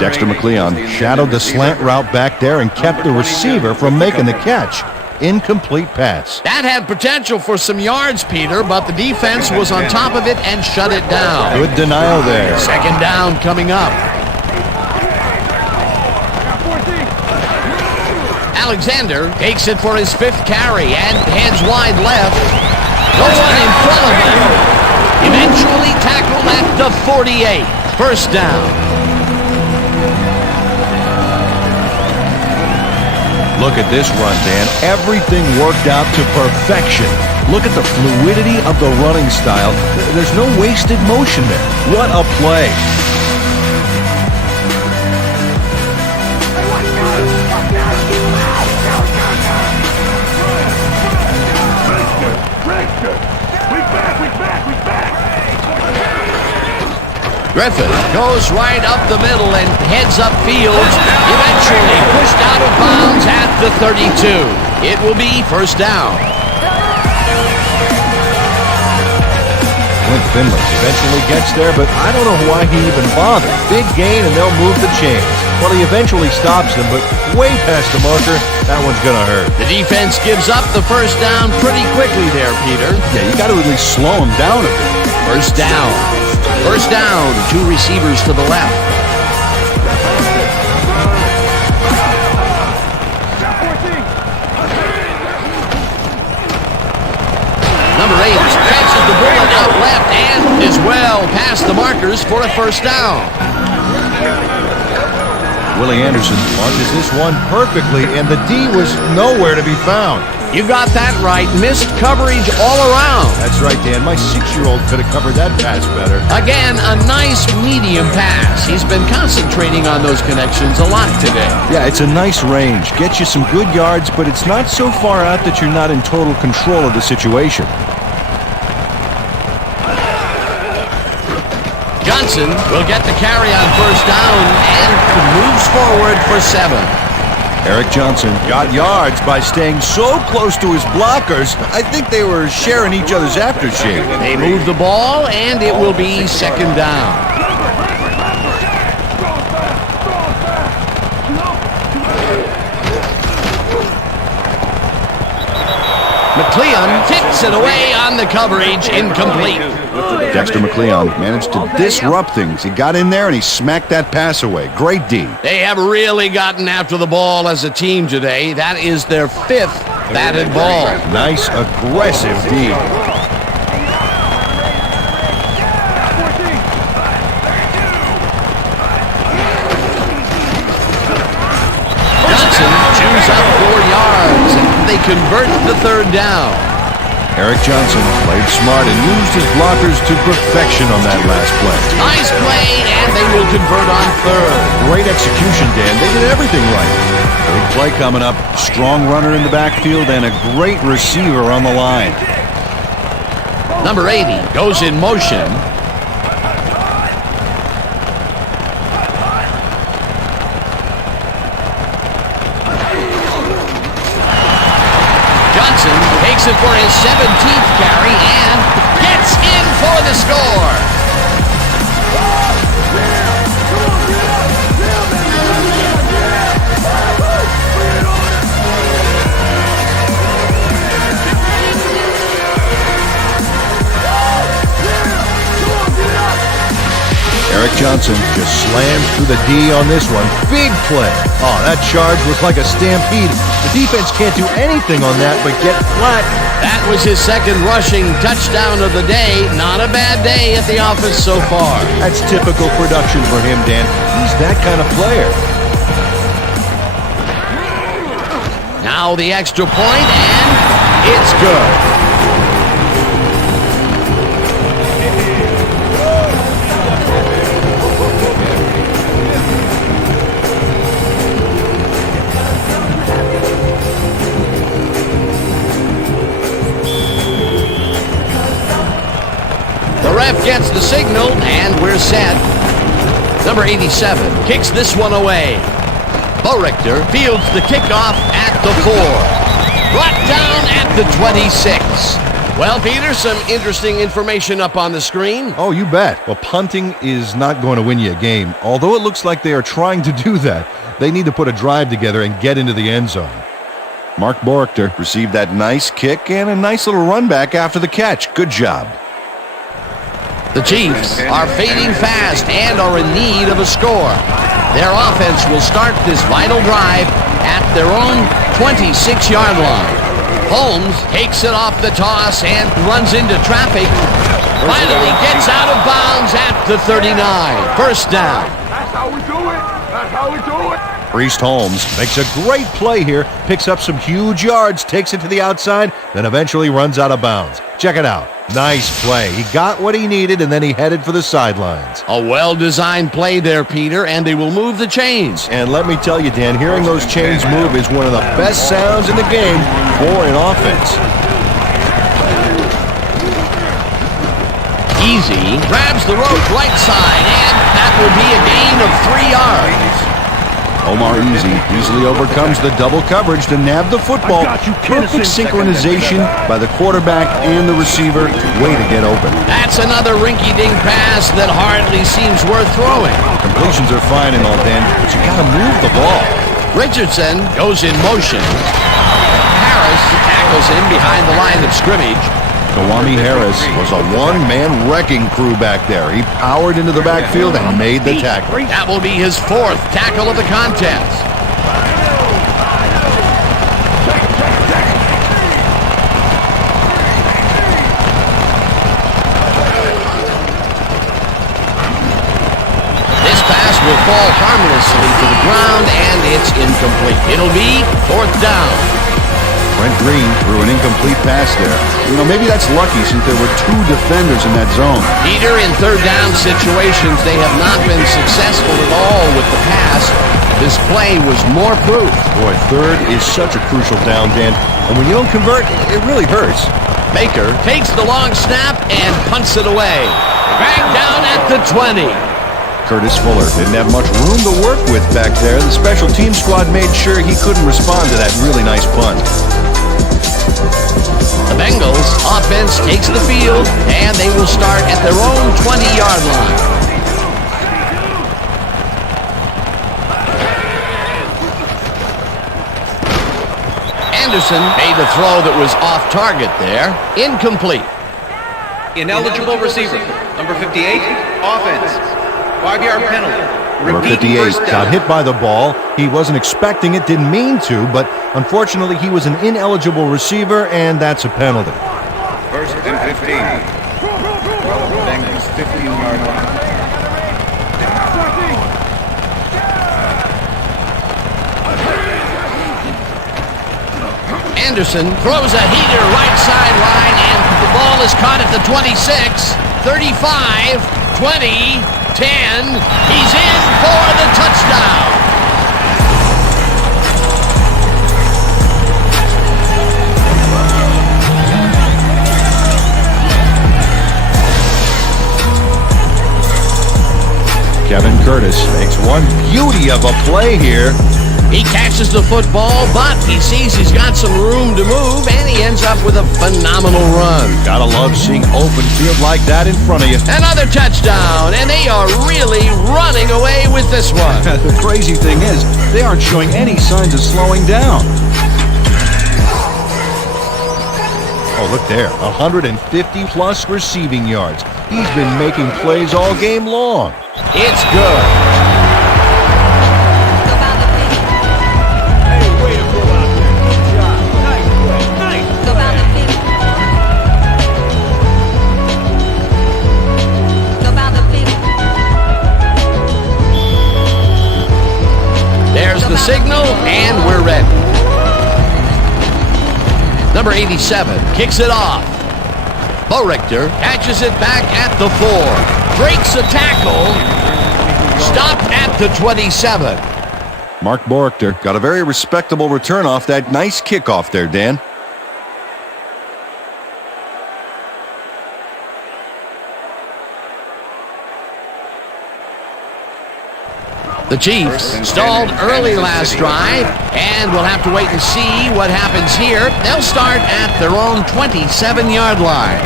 Dexter McLeon shadowed the slant route back there and kept the receiver from making the catch. Incomplete pass. That had potential for some yards, Peter, but the defense was on top of it and shut it down. Good denial there. Second down coming up. Alexander takes it for his 5th carry and heads wide left. No one in front of him. Eventually tackled at the 48. First down. Look at this run, Dan. Everything worked out to perfection. Look at the fluidity of the running style. There's no wasted motion there. What a play. Griffin goes right up the middle and heads up field. Eventually pushed out of bounds at the 32. It will be first down. Clint Finley eventually gets there, but I don't know why he even bothered. Big gain, and they'll move the chains. Well, he eventually stops them, but way past the marker, that one's going to hurt. The defense gives up the first down pretty quickly there, Peter. Yeah, you got to at least slow him down a bit. First down. First down, 2 receivers to the left. Number 8 catches the bullet out left and is well past the markers for a first down. Willie Anderson launches this one perfectly, and the D was nowhere to be found. You got that right. Missed coverage all around. That's right, Dan. My 6-year-old could have covered that pass better. Again, a nice medium pass. He's been concentrating on those connections a lot today. Yeah, it's a nice range. Gets you some good yards, but it's not so far out that you're not in total control of the situation. Johnson will get the carry on first down and moves forward for 7. Eric Johnson got yards by staying so close to his blockers. I think they were sharing each other's aftershave. They move the ball, and it will be second down. McLeon tips it away on the coverage, incomplete. Dexter McLeon managed to disrupt things. He got in there and he smacked that pass away. Great D. They have really gotten after the ball as a team today. That is their 5th batted ball. Nice, aggressive D. Johnson chews up 4 yards, and they convert the third down. Eric Johnson played smart and used his blockers to perfection on that last play. Nice play, and they will convert on third. Great execution, Dan. They did everything right. Big play coming up. Strong runner in the backfield and a great receiver on the line. Number 80 goes in motion. Johnson takes it for his 17th carry and gets in for the score. Eric Johnson just slammed through the D on this one. Big play. Oh, that charge was like a stampede. The defense can't do anything on that but get flattened. That was his 2nd rushing touchdown of the day. Not a bad day at the office so far. That's typical production for him, Dan. He's that kind of player. Now the extra point, and it's good. The ref gets the signal, and we're set. Number 87 kicks this one away. Bo Richter fields the kickoff at the 4. Brought down at the 26. Well, Peter, some interesting information up on the screen. Oh, you bet. Well, punting is not going to win you a game. Although it looks like they are trying to do that, they need to put a drive together and get into the end zone. Mark Borichter received that nice kick and a nice little run back after the catch. Good job. The Chiefs are fading fast and are in need of a score. Their offense will start this vital drive at their own 26-yard line. Holmes takes it off the toss and runs into traffic. Finally gets out of bounds at the 39. First down. That's how we do it. That's how we do it. Priest Holmes makes a great play here, picks up some huge yards, takes it to the outside, then eventually runs out of bounds. Check it out. Nice play. He got what he needed, and then he headed for the sidelines. A well-designed play there, Peter, and they will move the chains. And let me tell you, Dan, hearing those chains move is one of the best sounds in the game for an offense. Easy grabs the rope right side, and that will be a gain of 3 yards. Omar easily overcomes the double coverage to nab the football. Perfect synchronization by the quarterback and the receiver. Way to get open. That's another rinky-dink pass that hardly seems worth throwing. Completions are fine and all, Dan, but you gotta move the ball. Richardson goes in motion. Harris tackles him behind the line of scrimmage. Kawami Harris was a one-man wrecking crew back there. He powered into the backfield and made the tackle. That will be his 4th tackle of the contest. This pass will fall harmlessly to the ground, and it's incomplete. It'll be 4th down. Brent Green threw an incomplete pass there. You know, maybe that's lucky since there were 2 defenders in that zone. Peter, in 3rd down situations, they have not been successful at all with the pass. This play was more proof. Boy, 3rd is such a crucial down, Dan. And when you don't convert, it really hurts. Baker takes the long snap and punts it away. Back down at the 20. Curtis Fuller didn't have much room to work with back there. The special team squad made sure he couldn't respond to that really nice punt. The Bengals offense takes the field, and they will start at their own 20-yard line. Anderson made the throw that was off target there. Incomplete. Ineligible receiver. Number 58, offense. 5-yard penalty. Number 58 got hit by the ball. He wasn't expecting it, didn't mean to, but unfortunately he was an ineligible receiver, and that's a penalty. 1st and 15. Bengals 15-yard line. Anderson throws a heater right sideline, and the ball is caught at the 26, 35, 20, 10. He's in for the touchdown. Kevin Curtis makes one beauty of a play here. He catches the football, but he sees he's got some room to move, and he ends up with a phenomenal run. Gotta love seeing open field like that in front of you. Another touchdown, and they are really running away with this one. The crazy thing is, they aren't showing any signs of slowing down. Oh, look there, 150-plus receiving yards. He's been making plays all game long. It's good. There's the signal, and we're ready. Number 87 kicks it off. Bo Richter catches it back at the 4. Breaks a tackle. Stopped at the 27. Mark Borchter got a very respectable return off that nice kickoff there, Dan. The Chiefs stalled early last drive, and we'll have to wait and see what happens here. They'll start at their own 27-yard line.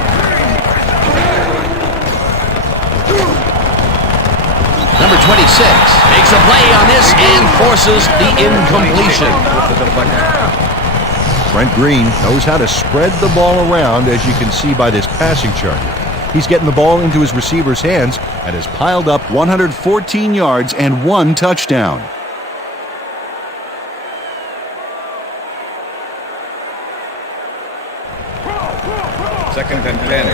Number 26 makes a play on this and forces the incompletion. Brent Green knows how to spread the ball around, as you can see by this passing chart. He's getting the ball into his receiver's hands and has piled up 114 yards and 1 touchdown. Second and 10.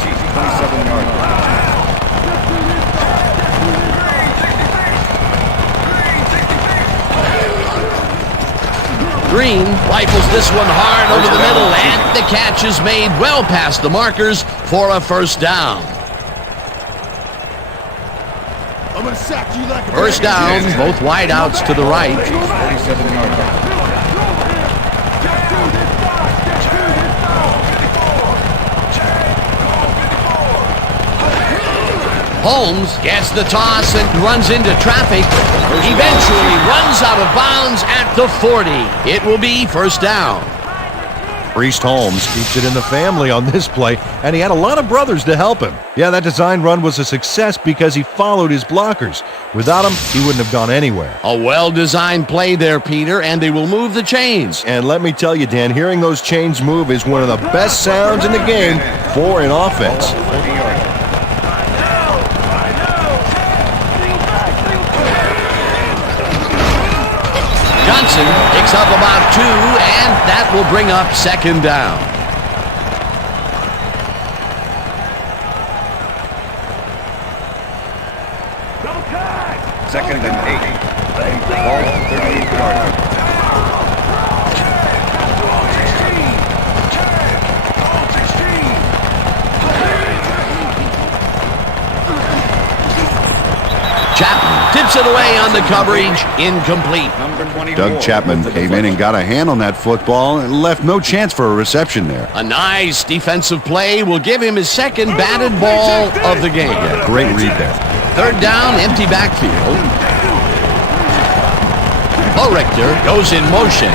Chiefs 27-yard line. Green rifles this one hard over the middle, and the catch is made well past the markers for a first down. First down, both wideouts to the right. 47-yard line. Holmes gets the toss and runs into traffic. Eventually runs out of bounds at the 40. It will be first down. Priest Holmes keeps it in the family on this play, and he had a lot of brothers to help him. Yeah, that design run was a success because he followed his blockers. Without him, he wouldn't have gone anywhere. A well-designed play there, Peter, and they will move the chains. And let me tell you, Dan, hearing those chains move is one of the best sounds in the game for an offense. Johnson picks up about 2, and that will bring up second down. Second and 8. Ball 38 yards. Chapman tips it away on the coverage, incomplete. Doug Chapman came in and got a hand on that football and left no chance for a reception there. A nice defensive play will give him his second batted ball of the game. Yeah, great read there. Third down, empty backfield. Richter goes in motion.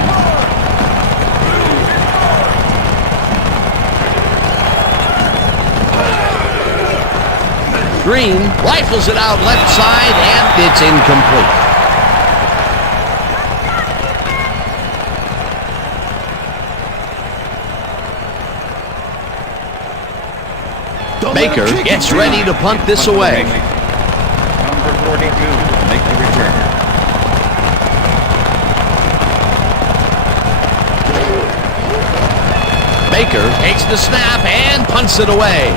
Green rifles it out left side, and it's incomplete. Baker gets ready to punt this away. Number 42 to make the return. Baker takes the snap and punts it away.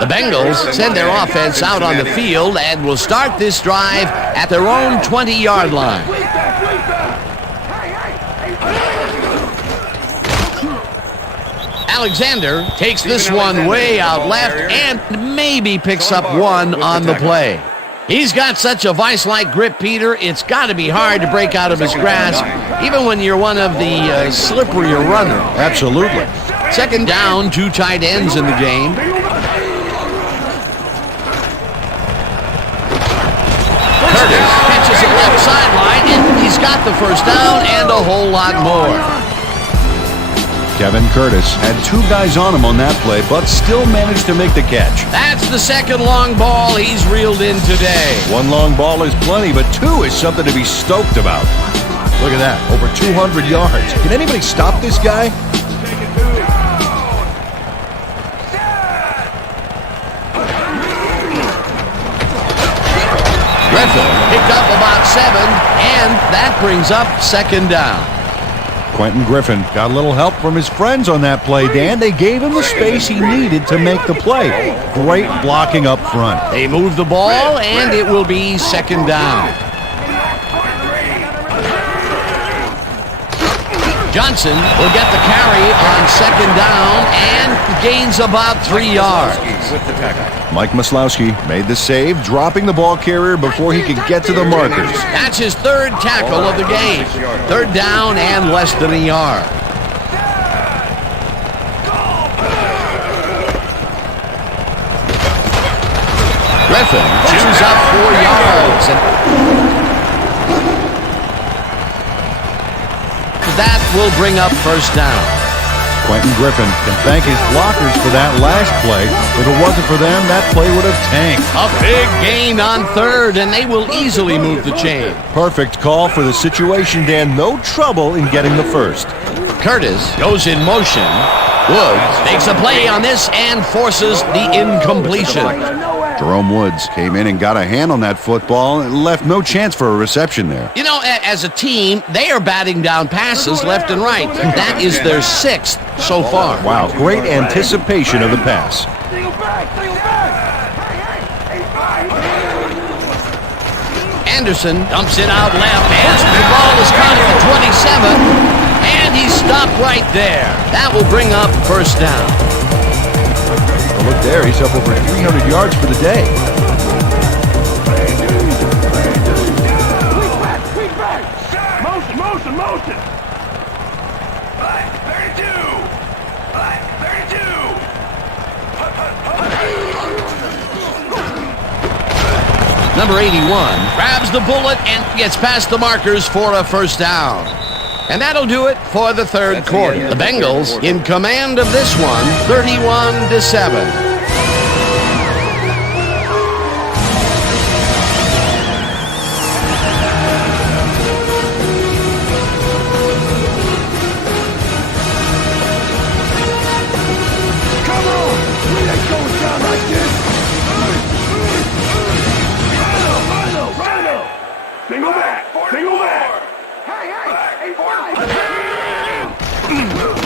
The Bengals send their offense out on the field and will start this drive at their own 20-yard line. Alexander takes this one way out left and maybe picks up one on the play. He's got such a vice-like grip, Peter, it's got to be hard to break out of his grasp, even when you're one of the slipperier runners. Absolutely. Second down, 2 tight ends in the game. Curtis catches it left sideline, and he's got the first down and a whole lot more. Kevin Curtis had 2 guys on him on that play, but still managed to make the catch. That's the second long ball he's reeled in today. 1 long ball is plenty, but 2 is something to be stoked about. Look at that, over 200 yards. Can anybody stop this guy? Griffin picked up about 7, and that brings up second down. Quentin Griffin got a little help from his friends on that play, Dan. They gave him the space he needed to make the play. Great blocking up front. They move the ball, and it will be second down. Johnson will get the carry on second down and gains about 3 yards. Mike Maslowski made the save, dropping the ball carrier before he could get to the markers. That's his 3rd tackle of the game. 3rd down and less than a yard. Griffin chews up 4 yards. That will bring up first down. Quentin Griffin can thank his blockers for that last play. If it wasn't for them, that play would have tanked. A big gain on 3rd, and they will easily move the chain. Perfect call for the situation, Dan. No trouble in getting the first. Curtis goes in motion. Woods makes a play on this and forces the incompletion. Jerome Woods came in and got a hand on that football and left no chance for a reception there. You know, as a team, they are batting down passes left and right. That is their 6th so far. Wow, great anticipation of the pass. Anderson dumps it out left, and the ball is caught at the 27, and he's stopped right there. That will bring up first down. Well, look there, he's up over 300 yards for the day. Number 81 grabs the bullet and gets past the markers for a first down. And that'll do it for the third quarter. The Bengals in command of this one, 31-7.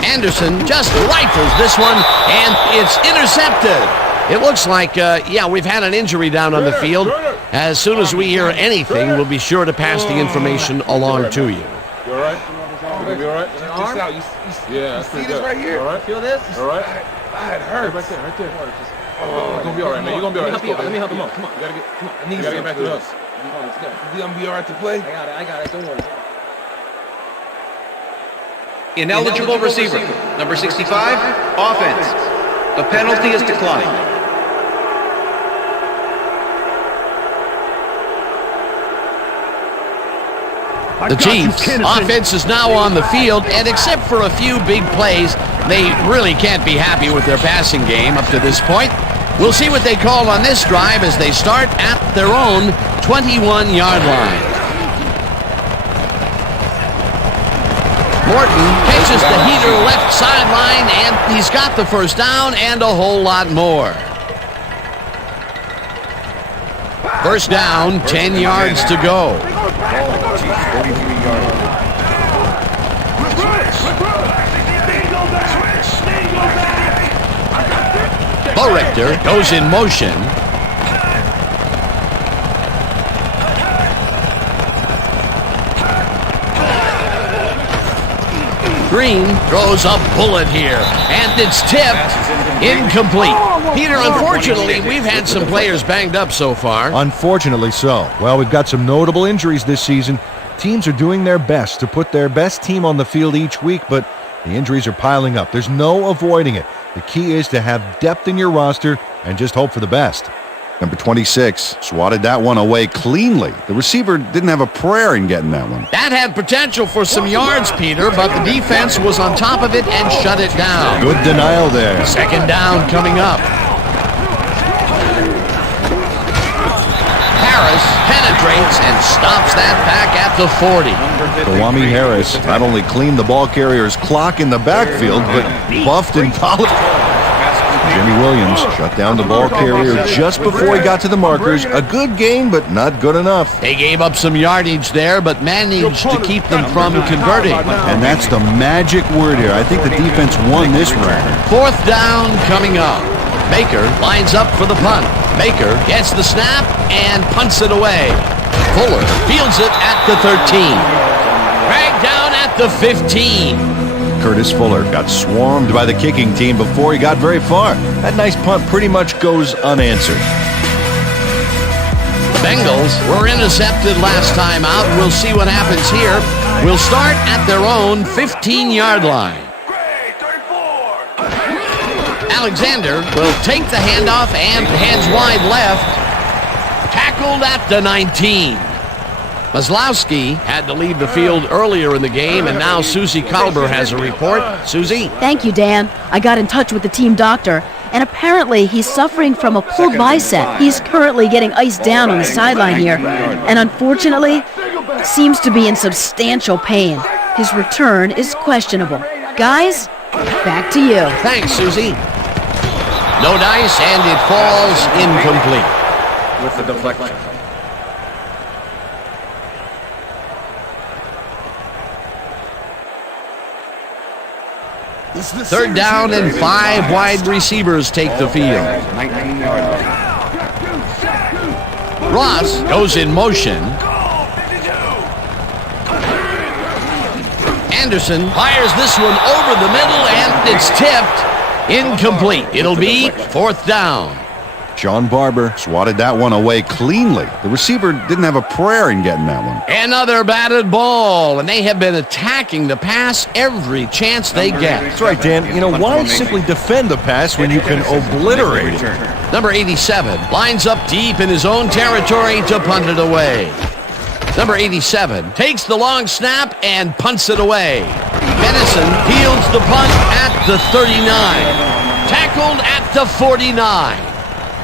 Anderson just rifles this one, and it's intercepted. It looks like, we've had an injury down on the field. As soon as we hear anything, we'll be sure to pass the information along to you. You all right? You gonna be all right? Just out. Yeah, that's pretty good. Right here. All right? Feel this? All right? It hurts. Right there. You're gonna be all right, man. You're gonna be all right. Let me help you. Come on. You gotta get back to us. You gonna be all right to play? I got it. Don't worry. Ineligible receiver. Number 65, offense. A penalty is declined. The Chiefs' offense is now on the field, and except for a few big plays, they really can't be happy with their passing game up to this point. We'll see what they call on this drive as they start at their own 21-yard line. Morton catches the heater left sideline, and he's got the first down and a whole lot more. First down, 10 yards to go. Richter goes in motion. Green throws a bullet here, and it's tipped. Incomplete. Peter, unfortunately, we've had some players banged up so far. Unfortunately so. Well, we've got some notable injuries this season. Teams are doing their best to put their best team on the field each week, but the injuries are piling up. There's no avoiding it. The key is to have depth in your roster and just hope for the best. Number 26 swatted that one away cleanly. The receiver didn't have a prayer in getting that one. That had potential for some yards, Peter, but the defense was on top of it and shut it down. Good denial there. Second down coming up. Harris penetrates and stops that back at the 40. Kawami Harris not only cleaned the ball carrier's clock in the backfield, but buffed and polished. Jimmy Williams shut down the ball carrier just before he got to the markers. A good gain, but not good enough. They gave up some yardage there, but managed to keep them from converting. And that's the magic word here. I think the defense won this round. Fourth down coming up. Baker lines up for the punt. Baker gets the snap and punts it away. Fuller fields it at the 13. Dragged down at the 15. Curtis Fuller got swarmed by the kicking team before he got very far. That nice punt pretty much goes unanswered. Bengals were intercepted last time out. We'll see what happens here. We'll start at their own 15-yard line. Alexander will take the handoff and heads wide left. Tackled at the 19. Maslowski had to leave the field earlier in the game, and now Susie Kalber has a report. Susie? Thank you, Dan. I got in touch with the team doctor, and apparently he's suffering from a pulled bicep. He's currently getting iced down on the sideline here, and unfortunately, seems to be in substantial pain. His return is questionable. Guys, back to you. Thanks, Susie. No dice, and it falls incomplete. With the deflection. Third down and 5 wide receivers take the field. 19-yard line. Ross goes in motion. Anderson fires this one over the middle, and it's tipped. Incomplete. It'll be fourth down. John Barber Swatted that one away cleanly. The receiver didn't have a prayer in getting that one. Another batted ball, and they have been attacking the pass every chance they get. That's right, Dan. You know, why simply defend the pass when you can obliterate it? Number 87 lines up deep in his own territory to punt it away. Number 87 takes the long snap and punts it away. Benison fields the punt at the 39. Tackled at the 49.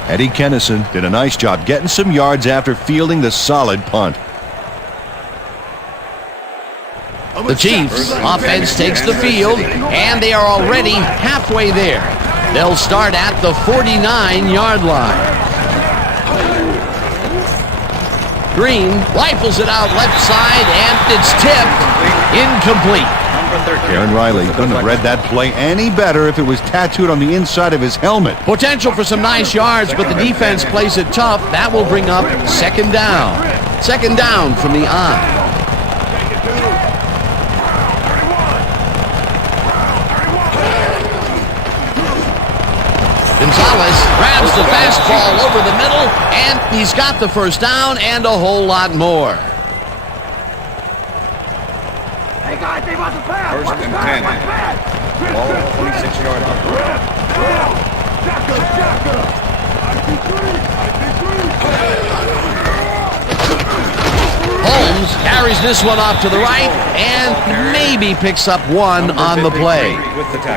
Eddie Kennison did a nice job getting some yards after fielding the solid punt. The Chiefs' offense takes the field, and they are already halfway there. They'll start at the 49-yard line. Green rifles it out left side, and it's tipped. Incomplete. Aaron Riley couldn't have read that play any better if it was tattooed on the inside of his helmet. Potential for some nice yards, but the defense plays it tough. That will bring up second down. Second down from the eye. Gonzalez grabs the fastball over the middle, and he's got the first down and a whole lot more. Hey guys, they about to pass. First and 10. Ball 26-yard line. Holmes carries this one off to the right and maybe picks up one on the play.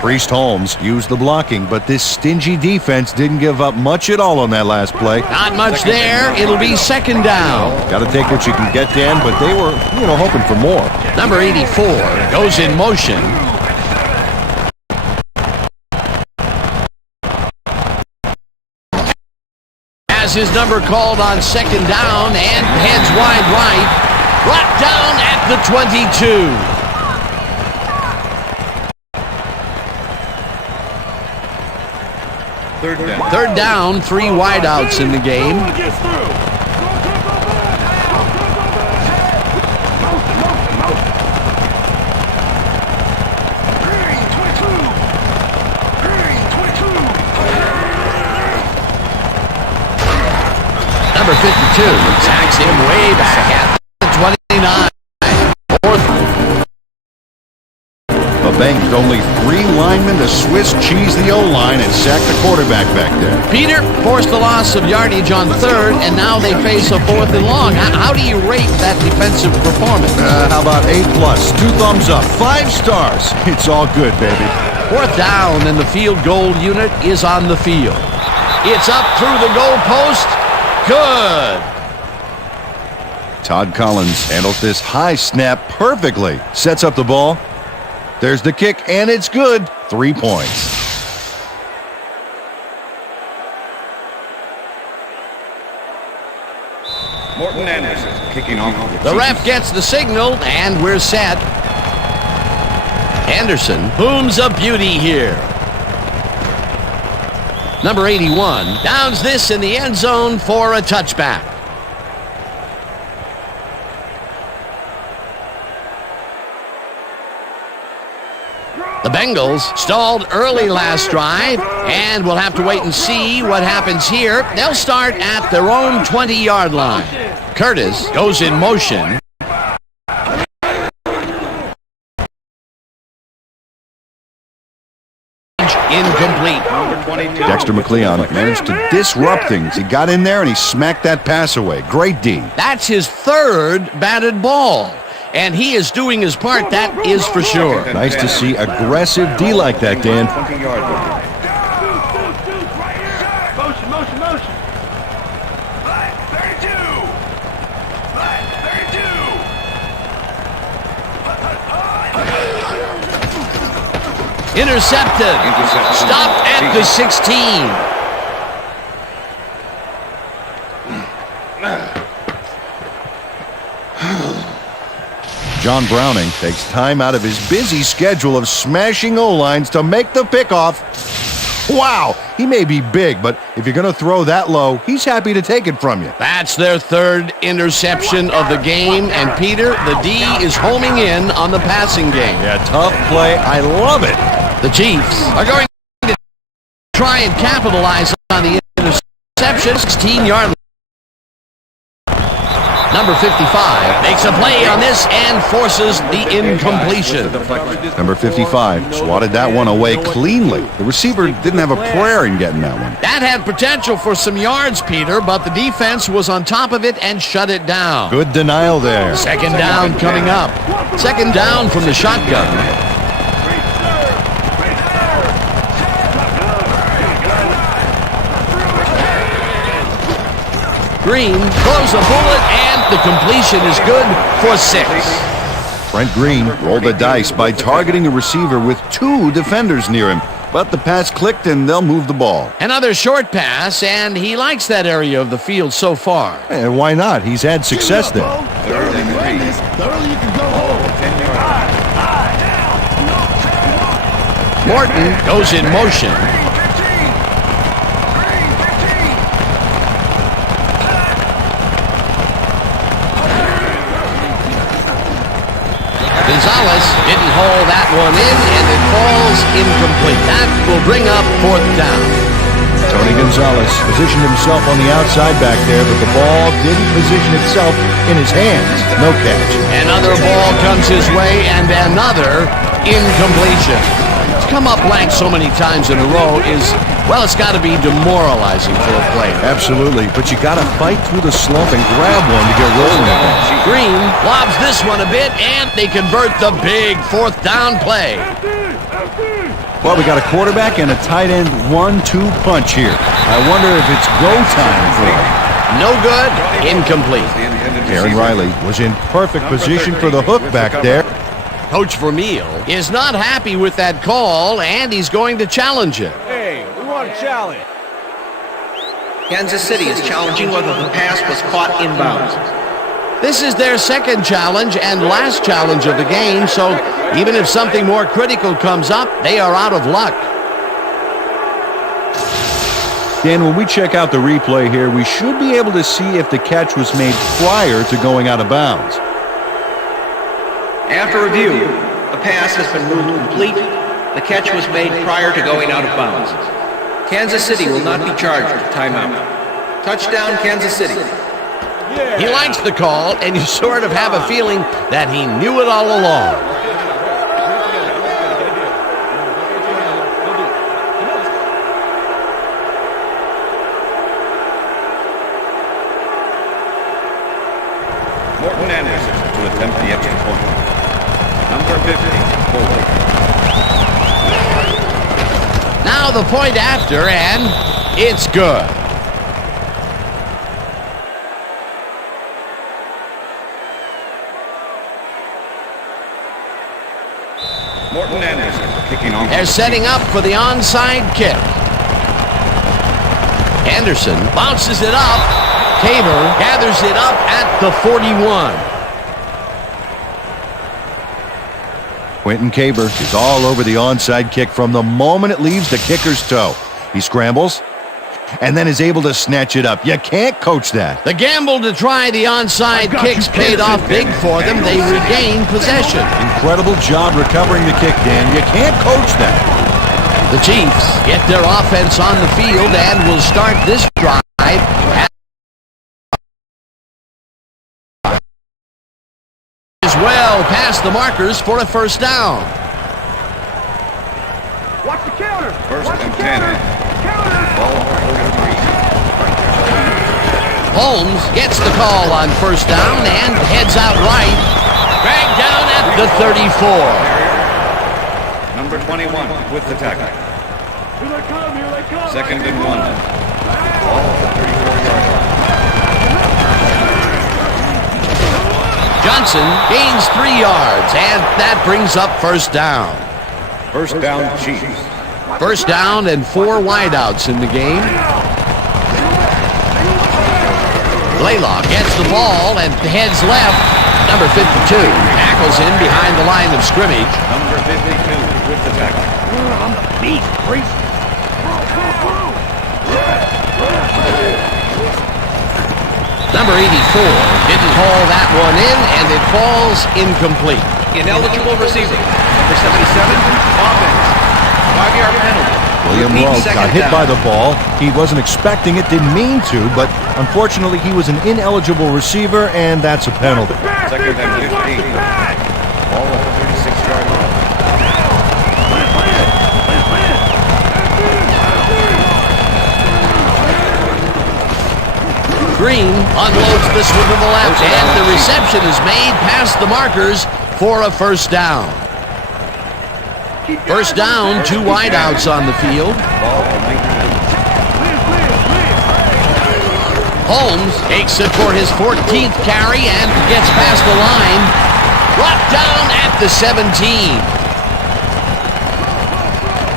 Priest Holmes used the blocking, but this stingy defense didn't give up much at all on that last play. Not much there. It'll be second down. Got to take what you can get, Dan, but they were, hoping for more. Number 84 goes in motion. Has his number called on second down and heads wide right. Brought down at the 22. Third down, 3 wideouts in the game. Number 52 attacks him way back at the 29. The Bengals only 3 linemen to Swiss cheese the O-line and sack the quarterback back there. Peter forced the loss of yardage on third, and now they face a 4th and long. How do you rate that defensive performance? How about A+, 2 thumbs up, 5 stars. It's all good, baby. 4th down, and the field goal unit is on the field. It's up through the goal post. Good. Todd Collins handles this high snap perfectly. Sets up the ball. There's the kick, and it's good. 3 points. Morton Anderson kicking off. The ref gets the signal, and we're set. Anderson booms a beauty here. Number 81 downs this in the end zone for a touchback. The Bengals stalled early last drive, and we'll have to wait and see what happens here. They'll start at their own 20-yard line. Curtis goes in motion. Incomplete. Dexter McLeon managed to disrupt things. He got in there and he smacked that pass away. Great D. That's his 3rd batted ball, and he is doing his part, that is for sure. Nice to see aggressive D like that, Dan. 20-yard line. Motion. 32. Intercepted. Stopped at the 16. John Browning takes time out of his busy schedule of smashing O-lines to make the pickoff. Wow, he may be big, but if you're going to throw that low, he's happy to take it from you. That's their 3rd interception of the game, and Peter, the D is homing in on the passing game. Yeah, tough play. I love it. The Chiefs are going to try and capitalize on the interception. reception, 16-yard. Number 55 makes a play on this and forces the incompletion. Number 55 swatted that one away cleanly. The receiver didn't have a prayer in getting that one. That had potential for some yards, Peter, but the defense was on top of it and shut it down. Good denial there. Second down coming up. Second down from the shotgun. Green throws a bullet, and the completion is good for 6. Brent Green rolled the dice by targeting the receiver with 2 defenders near him. But the pass clicked, and they'll move the ball. Another short pass, and he likes that area of the field so far. And why not? He's had success there. The earlier you win this, the earlier you can go home. Morton goes in motion. Gonzalez didn't haul that one in, and it falls incomplete. That will bring up 4th down. Tony Gonzalez positioned himself on the outside back there, but the ball didn't position itself in his hands. No catch. Another ball comes his way, and another incompletion. To come up blank so many times in a row is, well, it's got to be demoralizing for a player. Absolutely, but you got to fight through the slump and grab one to get rolling again. Green lobs this one a bit, and they convert the big 4th down play. Well, we got a quarterback and a tight end 1-2 punch here. I wonder if it's go time for him. No good, incomplete. Aaron Riley was in perfect position for the hook back there. Coach Vermeil is not happy with that call, and he's going to challenge it. Hey, we want a challenge. Kansas City is challenging whether the pass was caught inbounds. This is their second challenge and last challenge of the game, so even if something more critical comes up, they are out of luck. Dan, when we check out the replay here, we should be able to see if the catch was made prior to going out of bounds. After review, the pass has been ruled complete. The catch was made prior to going out of bounds. Kansas City will not be charged with timeout. Touchdown, Kansas City. He likes the call, and you sort of have a feeling that he knew it all along. Morton Anderson to attempt the extra point. Number 50, Foley. Now the point after, and it's good. Morton Anderson kicking on. They're setting up for the onside kick. Anderson bounces it up. Kaber gathers it up at the 41. Quentin Kaber is all over the onside kick from the moment it leaves the kicker's toe. He scrambles and then is able to snatch it up. You can't coach that. The gamble to try the onside kicks paid off big for them. They regain possession. Incredible job recovering the kick, Dan. You can't coach that. The Chiefs get their offense on the field and will start this drive as well past the markers for a first down. Watch the counter. First and 10. Counter. Ball 43. Holmes gets the call on first down and heads out right. Dragged down at the 34. Number 21 with the tackle. Here they come, here they come. Second and 1. Ball at the 34-yard line. Johnson gains 3 yards, and that brings up first down. First down, Chiefs. First down and 4 wideouts in the game. Blaylock gets the ball and heads left. Number 52 tackles in behind the line of scrimmage. Number 52 with the tackle. I'm the beast, Grace. Number 84 didn't haul that one in, and it falls incomplete. Ineligible receiver. Number 77, offense. 5-yard penalty. William Liam Rowe got hit by the ball. He wasn't expecting it, didn't mean to, but unfortunately he was an ineligible receiver, and that's a penalty. Second and 15. Ball at the 36-yard line. Green unloads this one to the left, and the reception is made past the markers for a first down. First down, 2 wideouts on the field. Holmes takes it for his 14th carry and gets past the line. Brought down at the 17.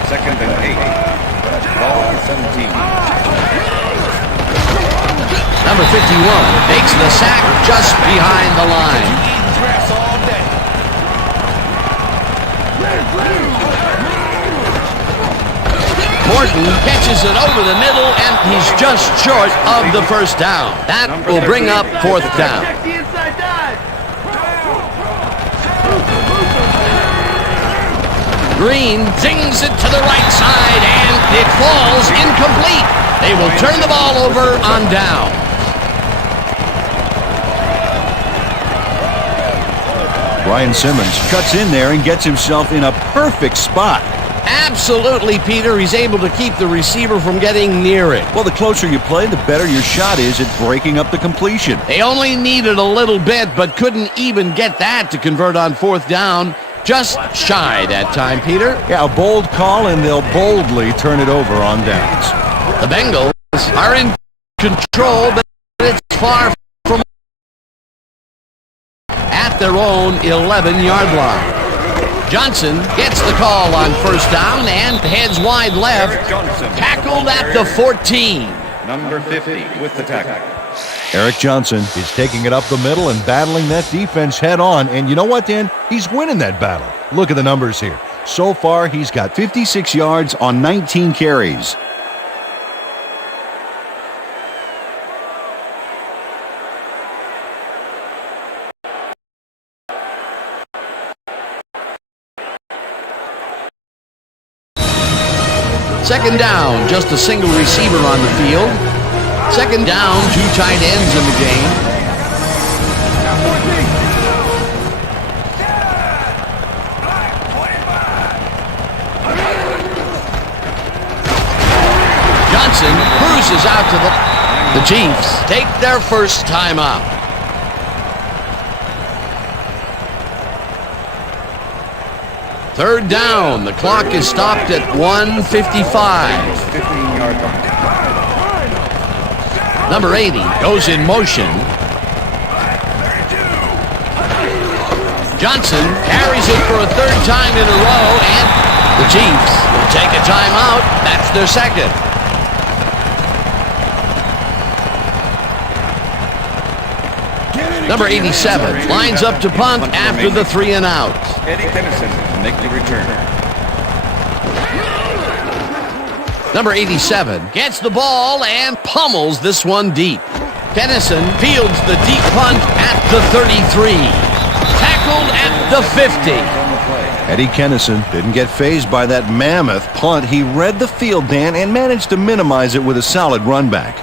Second and 8. Ball at the 17. Number 51 makes the sack just behind the line. Morton catches it over the middle, and he's just short of the first down. That will bring up fourth down. Green zings it to the right side, and it falls incomplete. They will turn the ball over on down. Brian Simmons cuts in there and gets himself in a perfect spot. Absolutely, Peter. He's able to keep the receiver from getting near it. Well, the closer you play, the better your shot is at breaking up the completion. They only needed a little bit, but couldn't even get that to convert on fourth down. Just shy that time, Peter. Yeah, a bold call, and they'll boldly turn it over on downs. The Bengals are in control, but it's far from at their own 11-yard line. Johnson gets the call on first down and heads wide left. Tackled at the 14. Number 50 with the tackle. Eric Johnson is taking it up the middle and battling that defense head on. And you know what, Dan? He's winning that battle. Look at the numbers here. So far, he's got 56 yards on 19 carries. Second down, just a single receiver on the field. Second down, 2 tight ends in the game. Johnson cruises out to the Chiefs take their first time out. Third down. The clock is stopped at 1:55. 15-yard line. Number 80 goes in motion. Johnson carries it for a third time in a row, and the Chiefs will take a timeout. That's their second. Number 87 lines up to punt after the 3 and out. Eddie Tennyson to make the return. Number 87 gets the ball and pummels this one deep. Tennyson fields the deep punt at the 33. Tackled at the 50. Eddie Kennison didn't get fazed by that mammoth punt. He read the field, Dan, and managed to minimize it with a solid run back.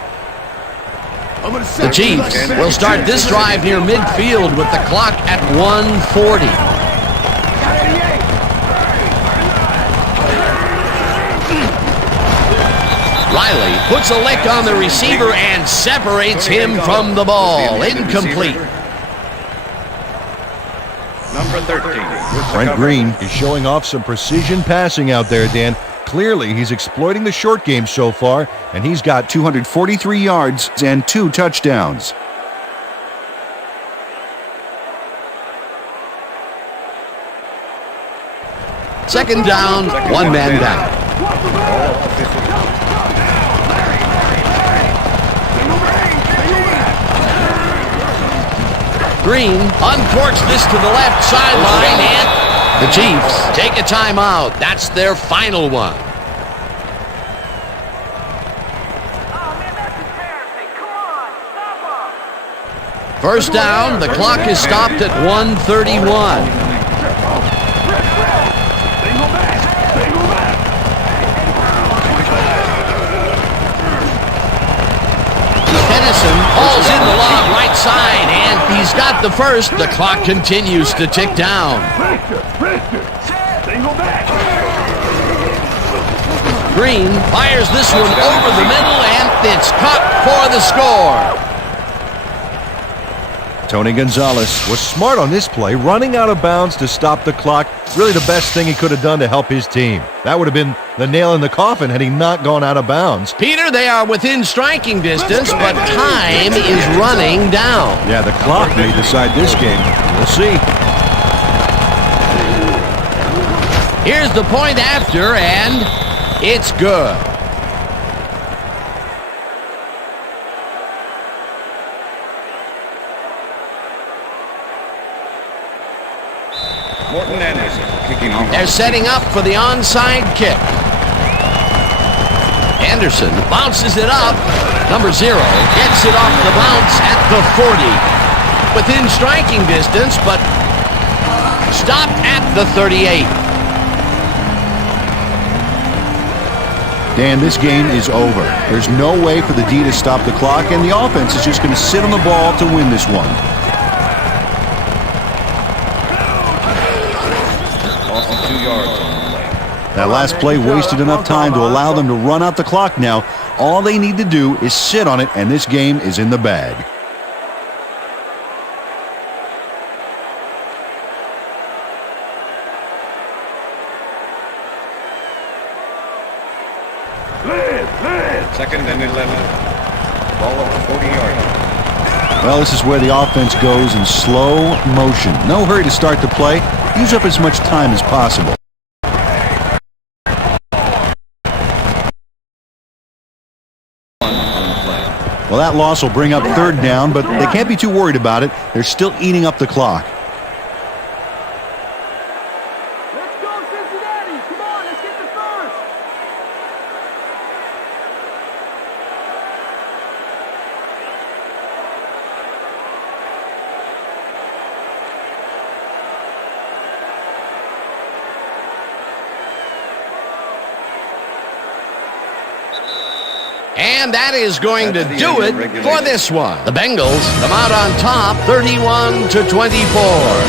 The Chiefs will start this drive near midfield with the clock at 1:40. Riley puts a lick on the receiver and separates him from the ball. Incomplete. Number 13. Brent Green is showing off some precision passing out there, Dan. Clearly, he's exploiting the short game so far, and he's got 243 yards and 2 touchdowns. Second down, 1 man down. Green uncorks this to the left sideline, and the Chiefs take a timeout. That's their final one. First down, the clock is stopped at 1:31. outside, and he's got the first. The clock continues to tick down. Single back. Green fires this one over the middle, and it's caught for the score. Tony Gonzalez was smart on this play, running out of bounds to stop the clock. Really the best thing he could have done to help his team. That would have been the nail in the coffin had he not gone out of bounds. Peter, they are within striking distance, but time is running down. Yeah, the clock may decide this game. We'll see. Here's the point after, and it's good. Morton Anderson kicking off. They're setting up for the onside kick. Anderson bounces it up. Number 0 gets it off the bounce at the 40. Within striking distance, but stopped at the 38. Dan, this game is over. There's no way for the D to stop the clock, and the offense is just going to sit on the ball to win this one. That last play wasted enough time to allow them to run out the clock now. All they need to do is sit on it, and this game is in the bag. Second and 11. Ball up to 40-yard. Well, this is where the offense goes in slow motion. No hurry to start the play. Use up as much time as possible. Well, that loss will bring up third down, but they can't be too worried about it. They're still eating up the clock. Let's go, Cincinnati. Come on, let's get the first. And that is going to do it for this one. The Bengals come out on top 31-24.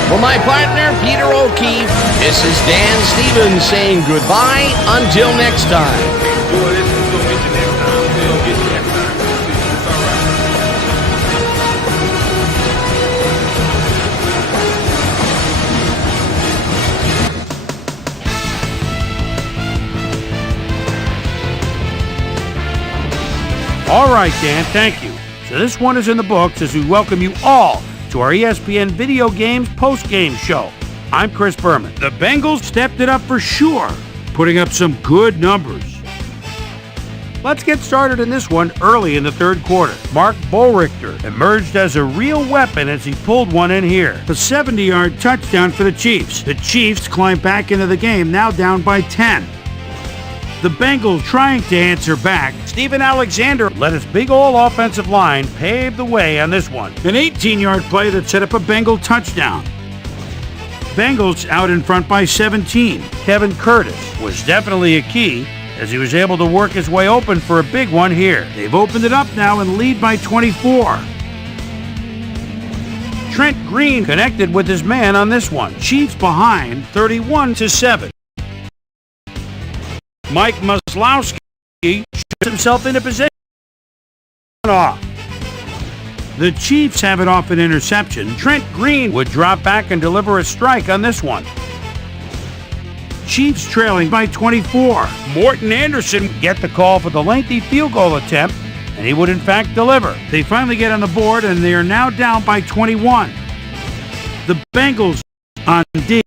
For my partner, Peter O'Keefe, this is Dan Stevens saying goodbye until next time. All right, Dan, thank you. So this one is in the books as we welcome you all to our ESPN Video Games post-game show. I'm Chris Berman. The Bengals stepped it up for sure, putting up some good numbers. Let's get started in this one early in the third quarter. Mark Bolrichter emerged as a real weapon as he pulled one in here. A 70-yard touchdown for the Chiefs. The Chiefs climb back into the game, now down by 10. The Bengals trying to answer back. Steven Alexander led his big old offensive line pave the way on this one. An 18-yard play that set up a Bengal touchdown. Bengals out in front by 17. Kevin Curtis was definitely a key as he was able to work his way open for a big one here. They've opened it up now and lead by 24. Trent Green connected with his man on this one. Chiefs behind 31-7. Mike Maslowski shows himself into position. Off. The Chiefs have it off an interception. Trent Green would drop back and deliver a strike on this one. Chiefs trailing by 24. Morton Anderson get the call for the lengthy field goal attempt, and he would in fact deliver. They finally get on the board, and they are now down by 21. The Bengals on D.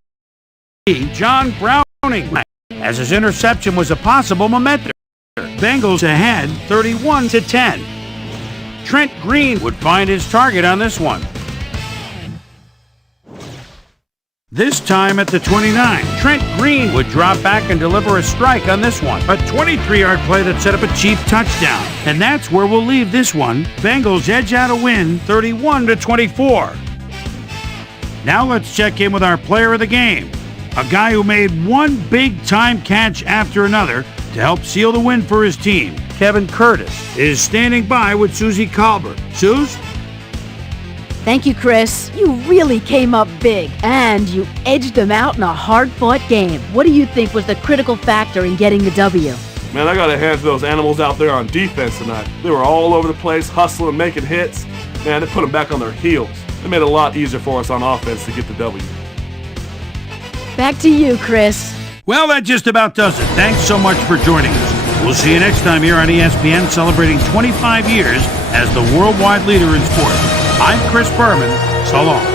John Browning, as his interception was a possible memento. Bengals ahead 31-10. Trent Green would find his target on this one. This time at the 29, Trent Green would drop back and deliver a strike on this one. A 23-yard play that set up a Chief touchdown. And that's where we'll leave this one. Bengals edge out a win 31-24. Now let's check in with our player of the game. A guy who made one big-time catch after another to help seal the win for his team. Kevin Curtis is standing by with Susie Colbert. Suze? Thank you, Chris. You really came up big, and you edged them out in a hard-fought game. What do you think was the critical factor in getting the W? Man, I got to hand to those animals out there on defense tonight. They were all over the place, hustling, making hits. Man, they put them back on their heels. They made it a lot easier for us on offense to get the W. Back to you, Chris. Well, that just about does it. Thanks so much for joining us. We'll see you next time here on ESPN, celebrating 25 years as the worldwide leader in sports. I'm Chris Berman. So long.